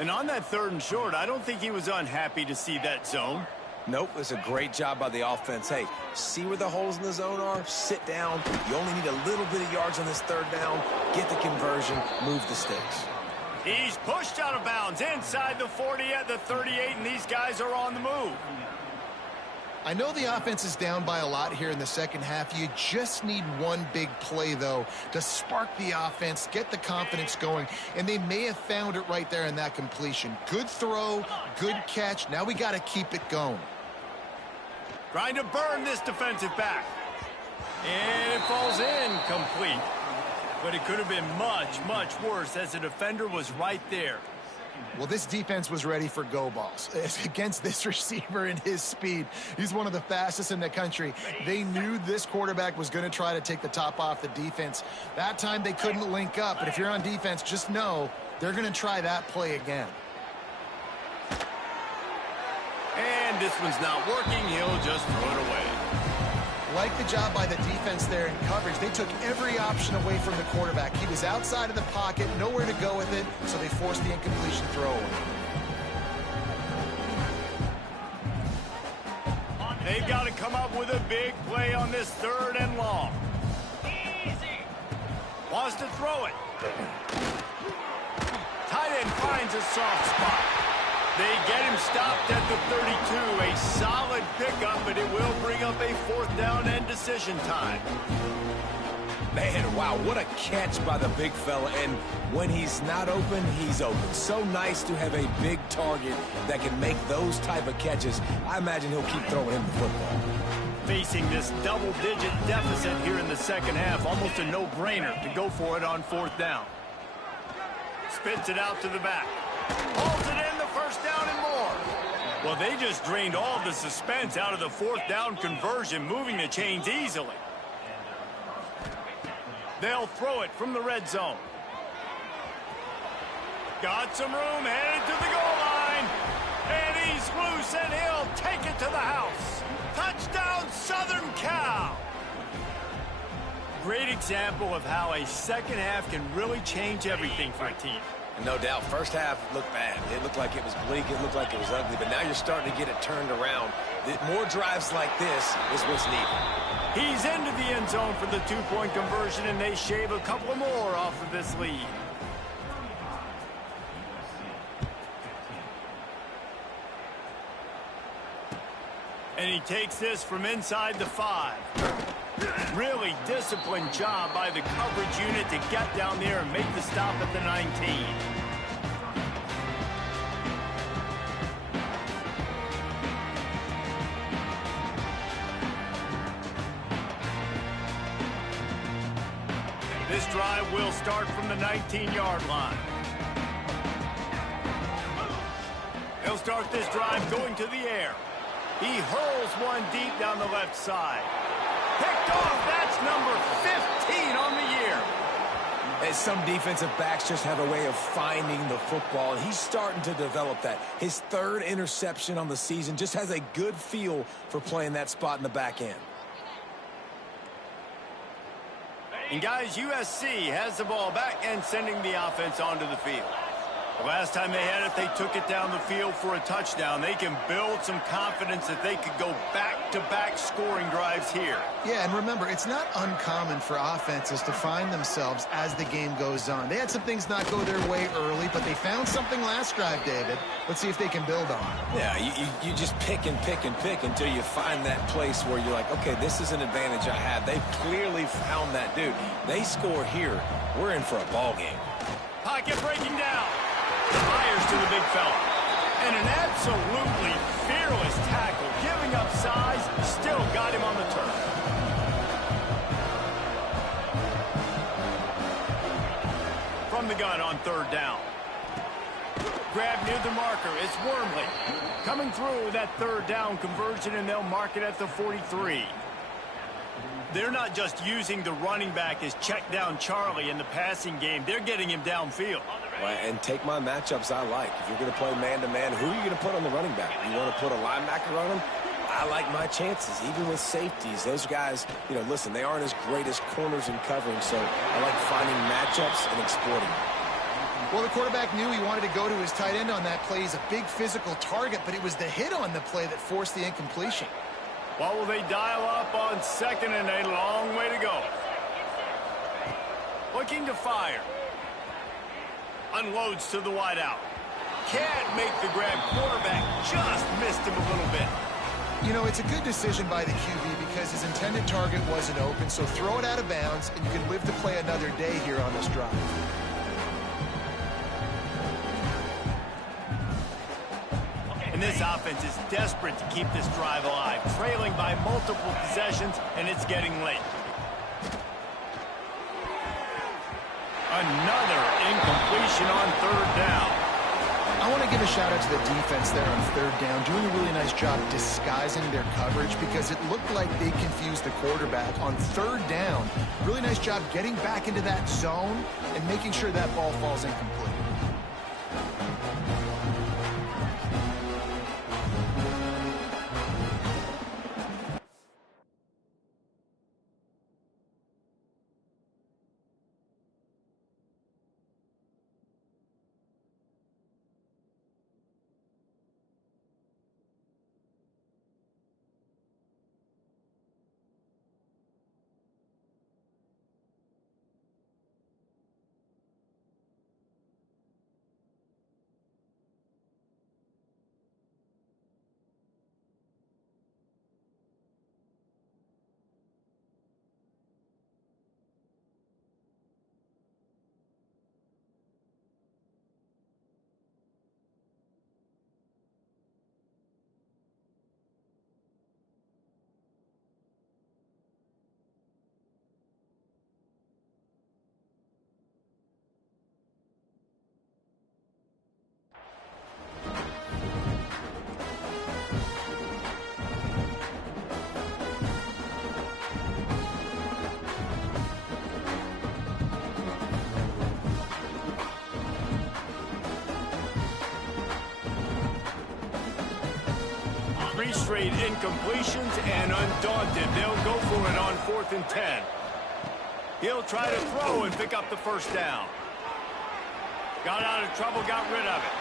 And on that 3rd and short, I don't think he was unhappy to see that zone. Nope, it's a great job by the offense. Hey, see where the holes in the zone are? Sit down. You only need a little bit of yards on this 3rd down. Get the conversion. Move the sticks. He's pushed out of bounds inside the 40 at the 38, and these guys are on the move. I know the offense is down by a lot here in the second half. You just need one big play, though, to spark the offense, get the confidence going, and they may have found it right there in that completion. Good throw, good catch. Now we got to keep it going. Trying to burn this defensive back. And it falls in complete. But it could have been much, much worse as the defender was right there. Well, this defense was ready for go balls. Against this receiver and his speed, he's one of the fastest in the country. They knew this quarterback was going to try to take the top off the defense. That time they couldn't link up, but if you're on defense, just know they're going to try that play again. And this one's not working. He'll just throw it away. Like the job by the defense there in coverage. They took every option away from the quarterback. He was outside of the pocket, nowhere to go with it, so they forced the incompletion throw. They've got to come up with a big play on this 3rd and long. Easy. Wants to throw it. Tight end finds a soft spot. They get him stopped at the 32. A solid pickup, but it will bring up a 4th down and decision time. Man, wow, what a catch by the big fella. And when he's not open, he's open. So nice to have a big target that can make those type of catches. I imagine he'll keep throwing him the football. Facing this double-digit deficit here in the second half, almost a no-brainer to go for it on 4th down. Spits it out to the back. Holds it in, the 1st down and more. Well, they just drained all the suspense out of the 4th down conversion, moving the chains easily. They'll throw it from the red zone. Got some room, headed to the goal line. And he's loose, and he'll take it to the house. Touchdown, Southern Cal. Great example of how a second half can really change everything for a team. No doubt, first half looked bad. It looked like it was bleak. It looked like it was ugly. But now you're starting to get it turned around. More drives like this is what's needed. He's into the end zone for the 2-point conversion, and they shave a couple more off of this lead. And he takes this from inside the 5. Really disciplined job by the coverage unit to get down there and make the stop at the 19. This drive will start from the 19-yard line. They'll start this drive going to the air. He hurls one deep down the left side. Picked off. That's number 15 on the year. And some defensive backs just have a way of finding the football, and he's starting to develop that. His 3rd interception on the season, just has a good feel for playing that spot in the back end. And guys, USC has the ball back and sending the offense onto the field. The last time they had it, they took it down the field for a touchdown. They can build some confidence that they could go back-to-back scoring drives here. Yeah, and remember, it's not uncommon for offenses to find themselves as the game goes on. They had some things not go their way early, but they found something last drive, David. Let's see if they can build on it. Yeah, you just pick and pick and pick until you find that place where you're like, okay, this is an advantage I have. They've clearly found that dude. They score here, we're in for a ball game. Pocket breaking down. Fires to the big fella. And an absolutely fearless tackle. Giving up size, still got him on the turf. From the gun on 3rd down. Grab near the marker. It's Wormley. Coming through with that 3rd down conversion, and they'll mark it at the 43. They're not just using the running back as check down Charlie in the passing game. They're getting him downfield. Right, and take my matchups I like. If you're going to play man-to-man, who are you going to put on the running back? You want to put a linebacker on him? I like my chances, even with safeties. Those guys, you know, listen, they aren't as great as corners in covering, so I like finding matchups and exploiting them. Well, the quarterback knew he wanted to go to his tight end on that play. He's a big physical target, but it was the hit on the play that forced the incompletion. What will they dial up on 2nd and a long way to go? Looking to fire. Unloads to the wideout. Can't make the grab. Quarterback just missed him a little bit. You know, it's a good decision by the QB because his intended target wasn't open, so throw it out of bounds, and you can live to play another day here on this drive. And this offense is desperate to keep this drive alive, trailing by multiple possessions, and it's getting late. Another incompletion on 3rd down. I want to give a shout out to the defense there on 3rd down, doing a really nice job disguising their coverage because it looked like they confused the quarterback on 3rd down. Really nice job getting back into that zone and making sure that ball falls incomplete. 3 straight incompletions, and undaunted, they'll go for it on 4th and 10. He'll try to throw and pick up the first down. Got out of trouble, got rid of it.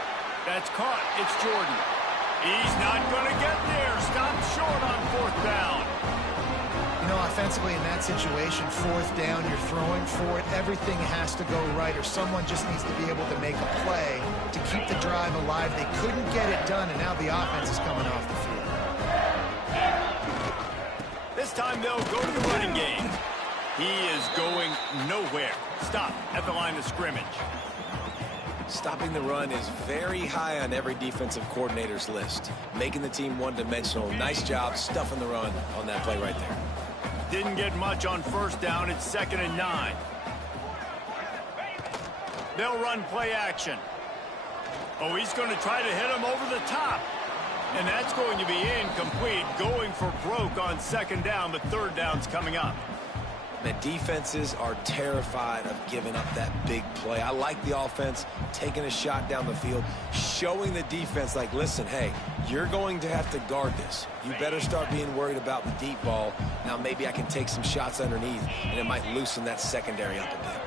That's caught. It's Jordan. He's not going to get there. Stopped short on 4th down. You know, offensively in that situation, 4th down, you're throwing for it. Everything has to go right, or someone just needs to be able to make a play to keep the drive alive. They couldn't get it done, and now the offense is coming off the field. This time they'll go to the running game. He is going nowhere. Stop at the line of scrimmage. Stopping the run is very high on every defensive coordinator's list. Making the team one-dimensional. Nice job stuffing the run on that play right there. Didn't get much on 1st down. It's 2nd and 9. They'll run play action. Oh, he's going to try to hit him over the top. And that's going to be incomplete. Going for broke on 2nd down, but 3rd down's coming up. The defenses are terrified of giving up that big play. I like the offense taking a shot down the field, showing the defense like, listen, hey, you're going to have to guard this. You better start being worried about the deep ball. Now maybe I can take some shots underneath, and it might loosen that secondary up a bit.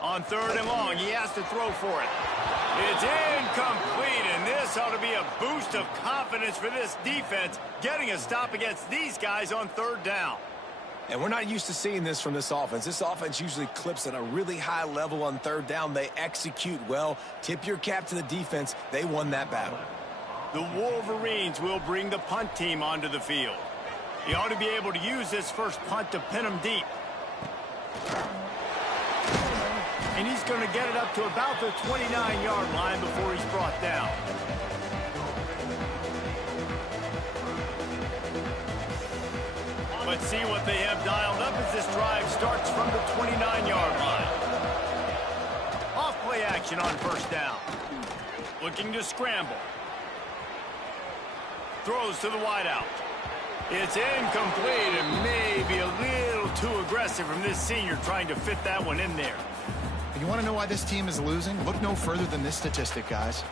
On 3rd and long, he has to throw for it. It's incomplete, and this ought to be a boost of confidence for this defense, getting a stop against these guys on 3rd down. And we're not used to seeing this from this offense. This offense usually clips at a really high level on 3rd down. They execute well. Tip your cap to the defense. They won that battle. The Wolverines will bring the punt team onto the field. He ought to be able to use this first punt to pin them deep. And he's going to get it up to about the 29-yard line before he's brought down. Let's see what they have dialed up as this drive starts from the 29-yard line. Off play action on 1st down. Looking to scramble. Throws to the wideout. It's incomplete and maybe a little too aggressive from this senior trying to fit that one in there. You want to know why this team is losing? Look no further than this statistic, guys.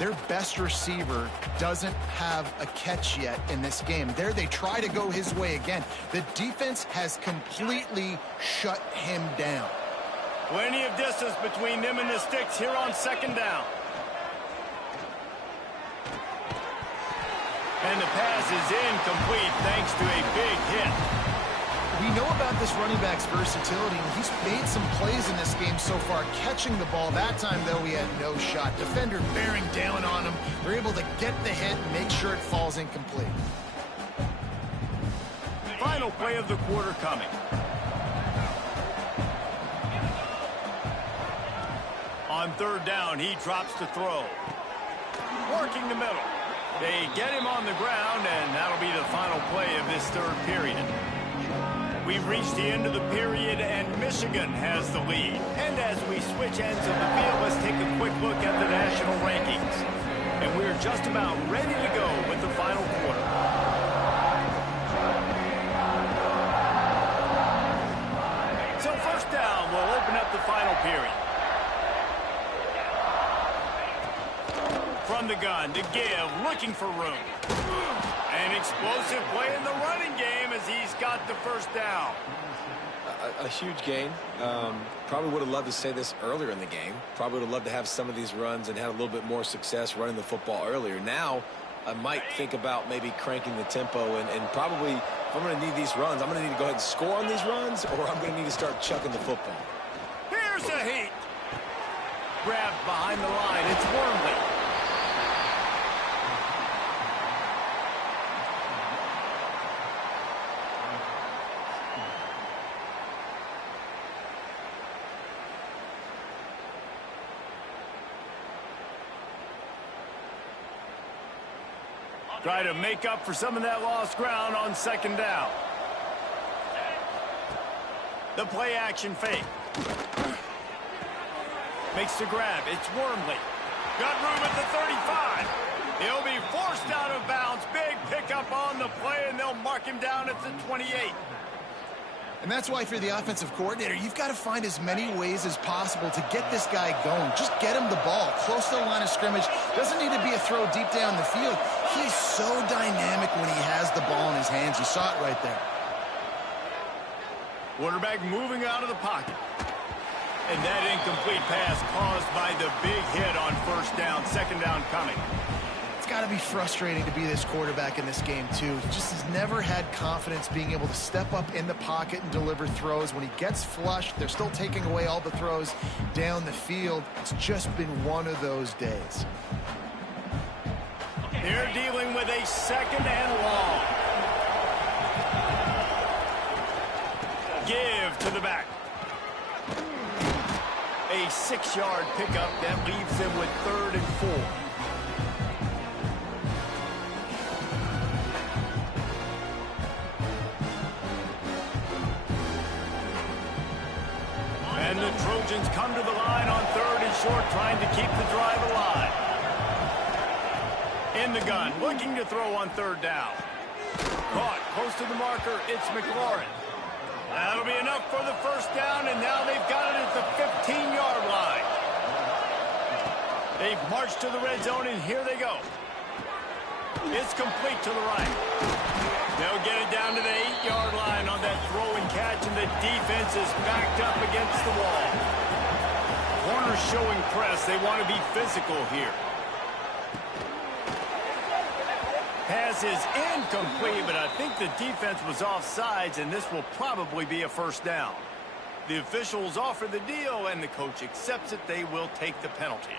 Their best receiver doesn't have a catch yet in this game. There they try to go his way again. The defense has completely shut him down. Plenty of distance between them and the sticks here on 2nd down. And the pass is incomplete thanks to a big hit. We know about this running back's versatility, and he's made some plays in this game so far, catching the ball. That time, though, he had no shot. Defender bearing down on him. They're able to get the hit and make sure it falls incomplete. Final play of the quarter coming. On 3rd down, he drops to throw. Working the middle. They get him on the ground, and that'll be the final play of this 3rd period. We've reached the end of the period, and Michigan has the lead. And as we switch ends of the field, let's take a quick look at the national rankings. And we're just about ready to go with the final quarter. So 1st down will open up the final period. From the gun to give, looking for room. An explosive play in the running game as he's got the 1st down. A huge gain. Probably would have loved to say this earlier in the game. Probably would have loved to have some of these runs and had a little bit more success running the football earlier. Now, I might think about maybe cranking the tempo and probably, if I'm going to need these runs, I'm going to need to go ahead and score on these runs, or I'm going to need to start chucking the football. Here's a heat. Grabbed behind the line. It's Wormley. Try to make up for some of that lost ground on 2nd down. The play action fake. Makes the grab. It's Wormley. Got room at the 35. He'll be forced out of bounds. Big pickup on the play, and they'll mark him down at the 28. And that's why, if you're the offensive coordinator, you've got to find as many ways as possible to get this guy going. Just get him the ball close to the line of scrimmage. Doesn't need to be a throw deep down the field. He's so dynamic when he has the ball in his hands. You saw it right there. Quarterback moving out of the pocket. And that incomplete pass caused by the big hit on first down. Second down coming. It's got to be frustrating to be this quarterback in this game, too. He just has never had confidence being able to step up in the pocket and deliver throws. When he gets flushed, they're still taking away all the throws down the field. It's just been one of those days. They're dealing with a second and long. Give to the back. A 6-yard pickup that leaves them with 3rd and 4. And the Trojans come to the line on 3rd and short, trying to keep the drive alive. In the gun, looking to throw on 3rd down. Caught close to the marker, it's McLaurin. That'll be enough for the first down, and now they've got it at the 15-yard line. They've marched to the red zone, and here they go. It's complete to the right. They'll get it down to the 8-yard line on that throw and catch, and the defense is backed up against the wall. Corners showing press. They want to be physical here. Pass is incomplete, but I think the defense was offsides, and this will probably be a first down. The officials offer the deal, and the coach accepts it. They will take the penalty.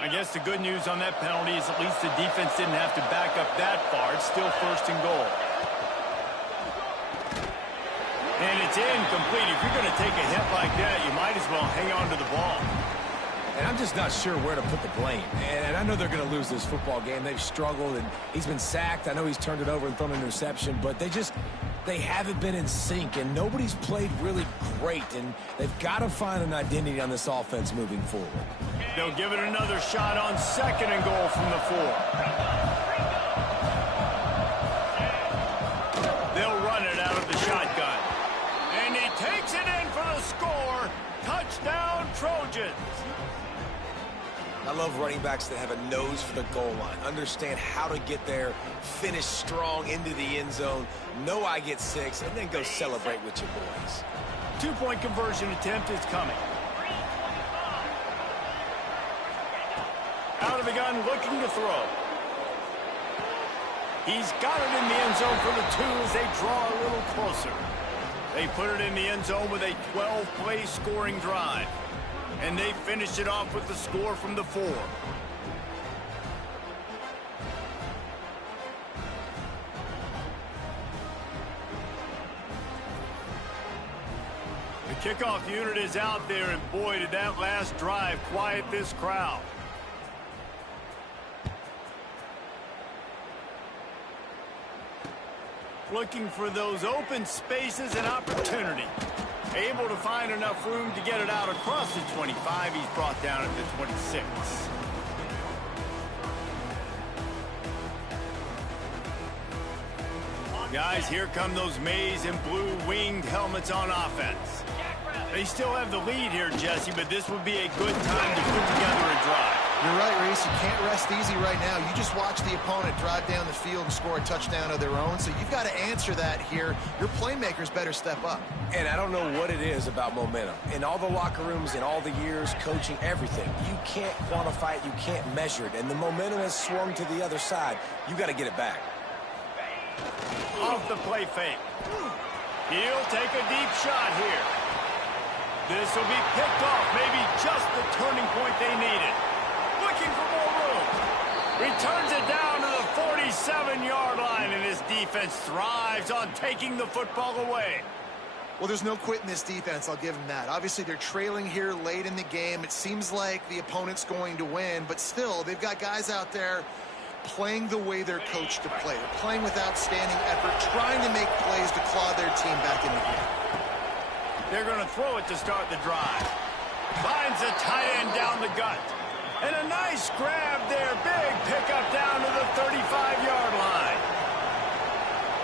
I guess the good news on that penalty is at least the defense didn't have to back up that far. It's still 1st and goal. And it's incomplete. If you're going to take a hit like that, you might as well hang on to the ball. And I'm just not sure where to put the blame. And I know they're going to lose this football game. They've struggled, and he's been sacked. I know he's turned it over and thrown an interception, but they haven't been in sync, and nobody's played really great, and they've got to find an identity on this offense moving forward. They'll give it another shot on 2nd and goal from the 4. They'll run it out of the shotgun. And he takes it in for the score. Touchdown, Trojans. I love running backs that have a nose for the goal line, understand how to get there, finish strong into the end zone, know I get 6, and then go celebrate with your boys. 2-point conversion attempt is coming. Out of the gun, looking to throw. He's got it in the end zone for the 2 as they draw a little closer. They put it in the end zone with a 12-play scoring drive. And they finish it off with the score from the 4. The kickoff unit is out there, and boy, did that last drive quiet this crowd. Looking for those open spaces and opportunity. Able to find enough room to get it out across the 25. He's brought down at the 26. Guys, here come those maize and blue winged helmets on offense. They still have the lead here, Jesse, but this would be a good time to put together a drive. You're right, Reese. You can't rest easy right now. You just watch the opponent drive down the field and score a touchdown of their own, so you've got to answer that here. Your playmakers better step up. And I don't know what it is about momentum. In all the locker rooms, in all the years, coaching, everything, you can't quantify it, you can't measure it, and the momentum has swung to the other side. You got to get it back. Off the play fake. He'll take a deep shot here. This will be picked off, maybe just the turning point they needed. Looking for more room. Returns it down to the 47-yard line, and his defense thrives on taking the football away. Well, there's no quit in this defense, I'll give them that. Obviously, they're trailing here late in the game. It seems like the opponent's going to win, but still, they've got guys out there playing the way they're coached to play. They're playing with outstanding effort, trying to make plays to claw their team back in the game. They're going to throw it to start the drive. Finds a tight end down the gut. And a nice grab there. Big pickup down to the 35-yard line.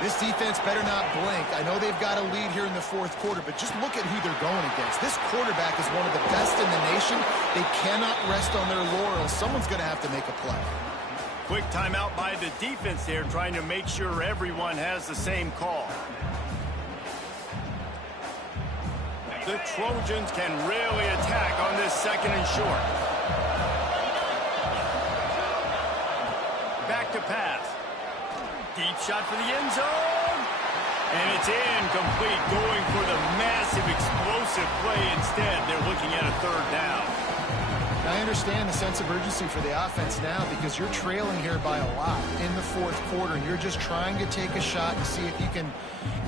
This defense better not blink. I know they've got a lead here in the fourth quarter, but just look at who they're going against. This quarterback is one of the best in the nation. They cannot rest on their laurels. Someone's going to have to make a play. Quick timeout by the defense there, trying to make sure everyone has the same call. The Trojans can really attack on this second and short. Back to pass. Deep shot for the end zone. And it's incomplete, going for the massive explosive play instead. They're looking at a third down. I understand the sense of urgency for the offense now because you're trailing here by a lot in the fourth quarter, and you're just trying to take a shot and see if you can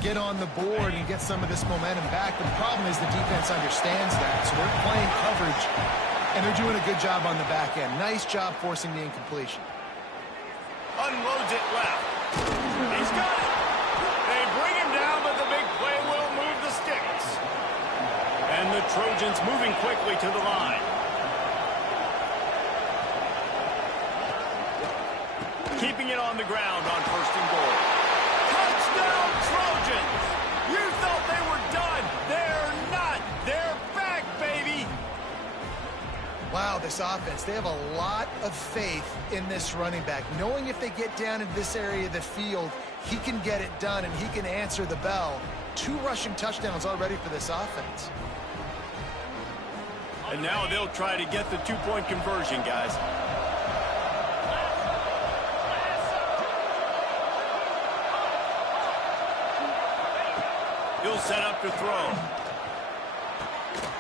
get on the board and get some of this momentum back. But the problem is the defense understands that, so they're playing coverage, and they're doing a good job on the back end. Nice job forcing the incompletion. Unloads it left. He's got it. They bring him down, but the big play will move the sticks. And the Trojans moving quickly to the line. Keeping it on the ground on first and goal. Touchdown, Trojans! You thought they were done. They're not. They're back, baby. Wow, this offense, they have a lot of faith in this running back, knowing if they get down into this area of the field, he can get it done and he can answer the bell. 2 rushing touchdowns already for this offense. And now they'll try to get the 2-point conversion, guys. He'll set up to throw.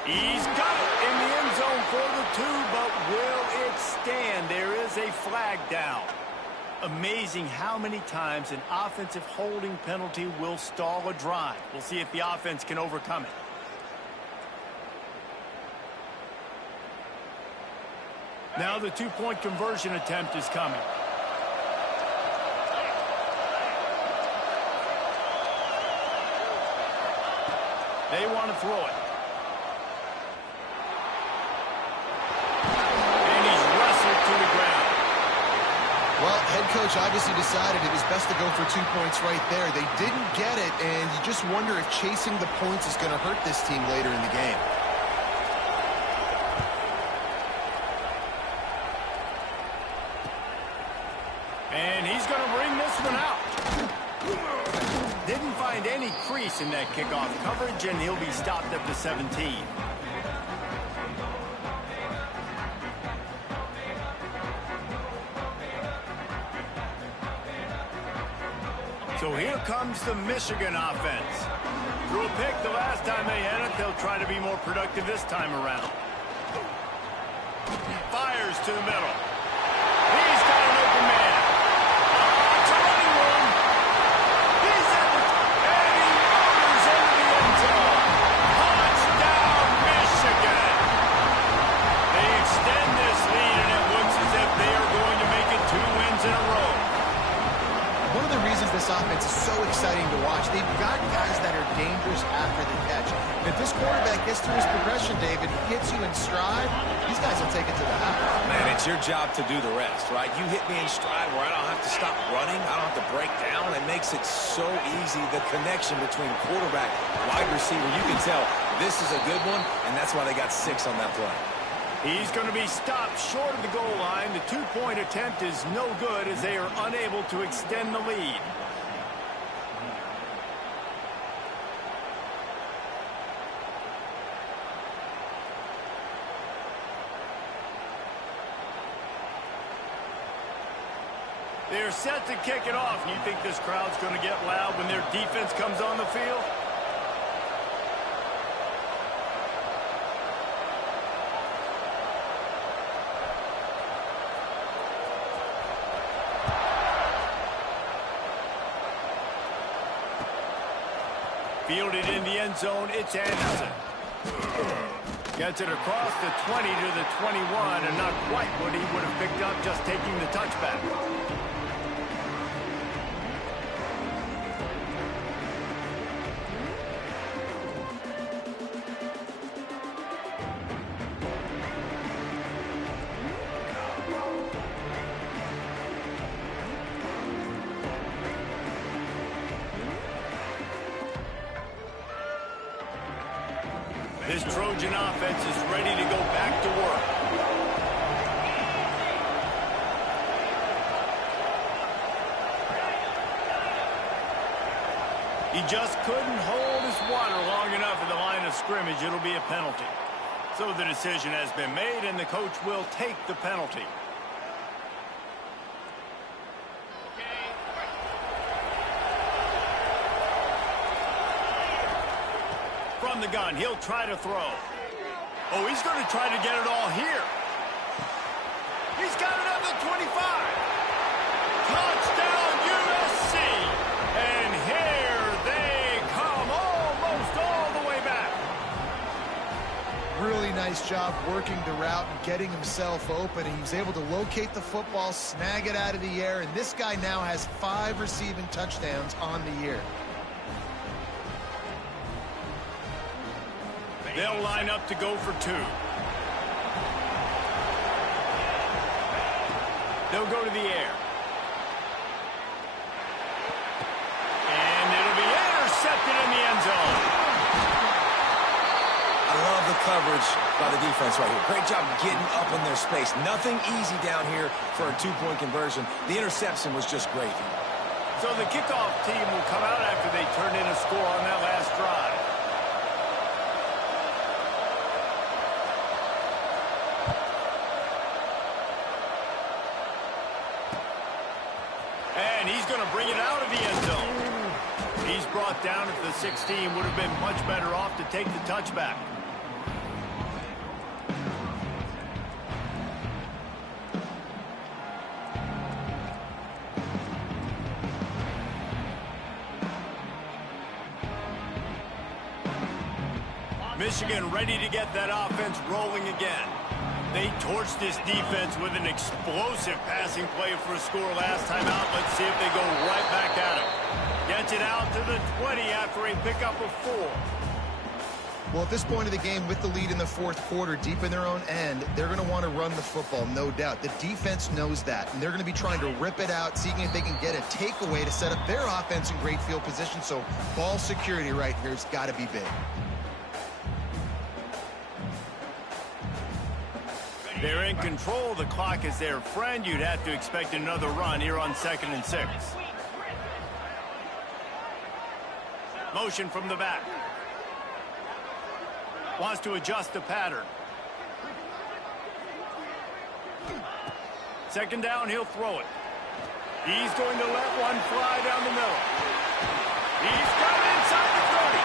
He's got it in the end zone for the 2, but will it stand? There is a flag down. Amazing how many times an offensive holding penalty will stall a drive. We'll see if the offense can overcome it. Now the 2-point conversion attempt is coming. They want to throw it. And he's wrestled to the ground. Well, head coach obviously decided it was best to go for 2 points right there. They didn't get it, and you just wonder if chasing the points is going to hurt this team later in the game. And he's going to bring this one out. Didn't find any crease in that kickoff coverage, and he'll be stopped at the 17. So here comes the Michigan offense. Threw a pick the last time they had it. They'll try to be more productive this time around. Fires to the middle. He's got an open man. It's a running room. He's in the... And he motors into the end zone. Touchdown, Michigan. They extend this lead, and it looks as if they are going to make it 2 wins in a row. One of the reasons this offense is so exciting to watch, they've got guys that are dangerous after the catch. If this quarterback gets through his progression, David, hits you in stride, these guys will take it to the house. Man, it's your job to do the rest, right? You hit me in stride where I don't have to stop running. I don't have to break down. It makes it so easy. The connection between quarterback, wide receiver, you can tell this is a good one, and that's why they got 6 on that play. He's going to be stopped short of the goal line. The 2-point attempt is no good as they are unable to extend the lead. They're set to kick it off. You think this crowd's going to get loud when their defense comes on the field? Fielded in the end zone, it's Anderson. Gets it across the 20 to the 21, and not quite what he would have picked up just taking the touchback. This Trojan offense is ready to go back to work. He just couldn't hold his water long enough at the line of scrimmage. It'll be a penalty. So the decision has been made, and the coach will take the penalty. From the gun, he'll try to throw. Oh, he's going to try to get it all here. He's got it up at 25. Touchdown, USC. And here they come, almost all the way back. Really nice job working the route and getting himself open. He was able to locate the football, snag it out of the air, and this guy now has 5 receiving touchdowns on the year. They'll line up to go for 2. They'll go to the air. And it'll be intercepted in the end zone. I love the coverage by the defense right here. Great job getting up in their space. Nothing easy down here for a 2-point conversion. The interception was just great. So the kickoff team will come out after they turn in a score on that last drive. And he's going to bring it out of the end zone. He's brought down at the 16. Would have been much better off to take the touchback. Michigan ready to get that offense rolling again. They torched this defense with an explosive passing play for a score last time out. Let's see if they go right back at it. Gets it out to the 20 after a pickup of 4. Well, at this point of the game, with the lead in the 4th quarter, deep in their own end, they're going to want to run the football, no doubt. The defense knows that, and they're going to be trying to rip it out, seeing if they can get a takeaway to set up their offense in great field position. So ball security right here has got to be big. They're in control. The clock is their friend. You'd have to expect another run here on 2nd and 6. Motion from the back. Wants to adjust the pattern. 2nd down, he'll throw it. He's going to let one fly down the middle. He's got it inside the 30.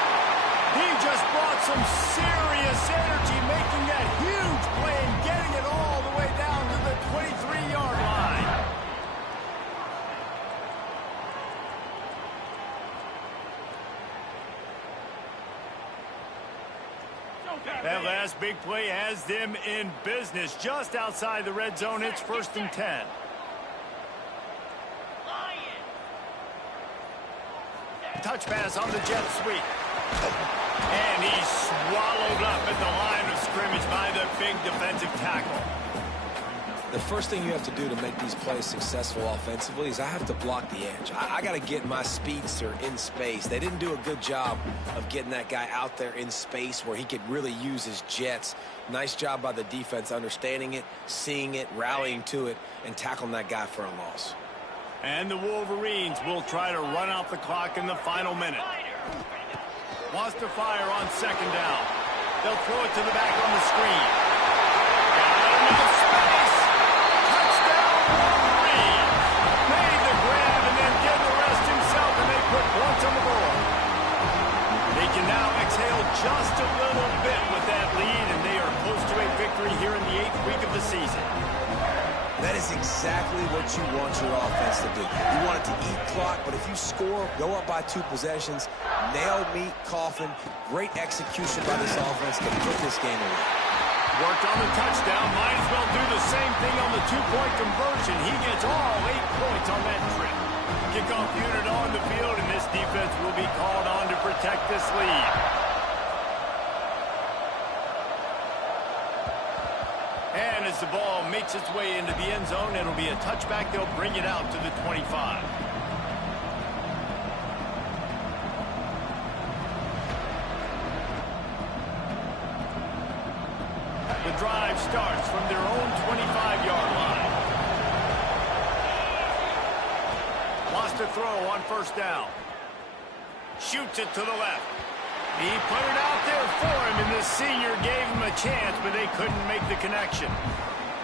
He just brought some serious energy, making that huge play and getting it all the way down to the 23-yard line. That last big play has them in business just outside the red zone. It's 1st and 10. Touch pass on the jet sweep. And he's swallowed up at the line of scrimmage by the big defensive tackle. The first thing you have to do to make these plays successful offensively is I have to block the edge. I got to get my speedster in space. They didn't do a good job of getting that guy out there in space where he could really use his jets. Nice job by the defense understanding it, seeing it, rallying to it, and tackling that guy for a loss. And the Wolverines will try to run out the clock in the final minute. Wants to fire on 2nd down. They'll throw it to the back on the screen. Got enough space. Touchdown, Wolverines. Made the grab and then did the rest himself, and they put points on the board. They can now exhale just a little bit with that lead, and they are close to a victory here in the 8th week of the season. That is exactly what you want your offense to do. You want it to eat clock, but if you score, go up by 2 possessions, nail meat, coffin, great execution by this offense to put this game away. Worked on the touchdown, might as well do the same thing on the 2-point conversion. He gets all 8 points on that trip. Kickoff unit on the field, and this defense will be called on to protect this lead. And as the ball makes its way into the end zone, it'll be a touchback. They'll bring it out to the 25. drive starts from their own 25-yard line. Wants to throw on first down. Shoots it to the left. He put it out there for him, and the senior gave him a chance, but they couldn't make the connection.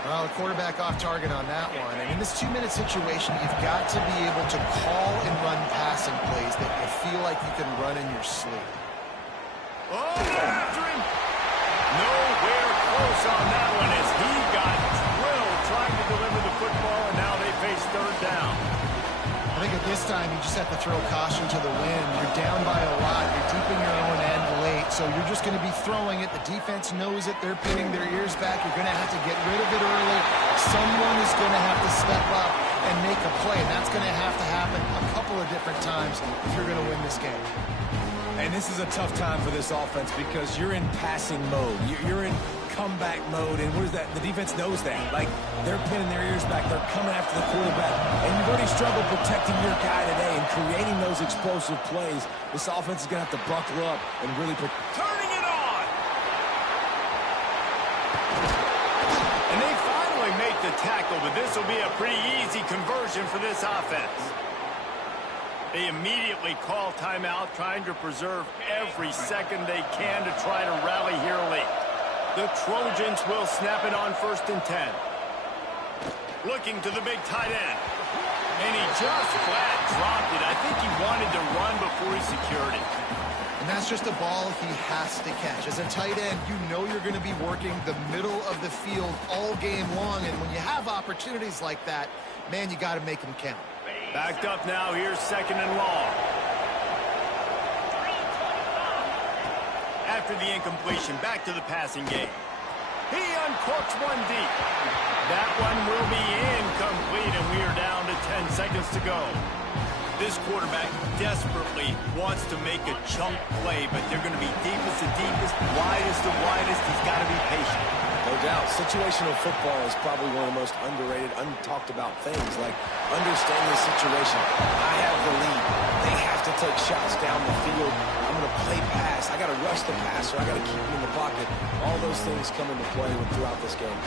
Well, the quarterback off target on that one. And in this 2-minute situation, you've got to be able to call and run passing plays that you feel like you can run in your sleep. Oh, after him. Nowhere close on that one as he got drilled trying to deliver the football, and now they face third down. I think at this time, you just have to throw caution to the wind. You're down by a lot. You're deep in your own end late, so you're just going to be throwing it. The defense knows it. They're pinning their ears back. You're going to have to get rid of it early. Someone is going to have to step up and make a play, and that's going to have to happen a couple of different times if you're going to win this game. And this is a tough time for this offense because you're in passing mode. You're in comeback mode, and what is that? The defense knows that. Like, they're pinning their ears back. They're coming after the quarterback. And you've already struggled protecting your guy today and creating those explosive plays. This offense is going to have to buckle up and really put... Turning it on! And they finally make the tackle, but this will be a pretty easy conversion for this offense. They immediately call timeout, trying to preserve every second they can to try to rally here late. The Trojans will snap it on 1st and 10. Looking to the big tight end. And he just flat dropped it. I think he wanted to run before he secured it. And that's just a ball he has to catch. As a tight end, you know you're going to be working the middle of the field all game long. And when you have opportunities like that, man, you got to make them count. Backed up now. Here's 2nd and long. After the incompletion, back to the passing game. He uncorks one deep. That one will be incomplete, and we are down to 10 seconds to go. This quarterback desperately wants to make a chunk play, but they're going to be deepest to deepest, widest to widest. He's got to be patient. No doubt. Situational football is probably one of the most underrated, untalked about things, like understanding the situation. I have the lead. They have to take shots down the field. I'm going to play pass. I got to rush the passer. I got to keep him in the pocket. All those things come into play throughout this game.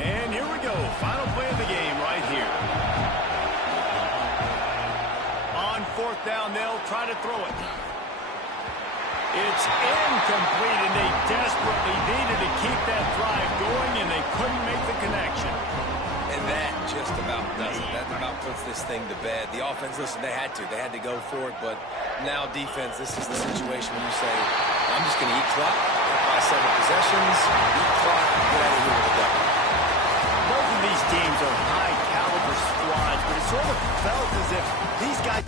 And here we go. Final play of the game right here. On 4th down, they'll try to throw it. It's incomplete, and they desperately needed to keep that drive going, and they couldn't make the connection. And that just about does it. That about puts this thing to bed. The offense, listen, they had to go for it, but now defense, this is the situation where you say, I'm just going to eat clock, get my 7 possessions, eat clock, get out of here with a W. Both of these teams are high-caliber squads, but it sort of felt as if these guys...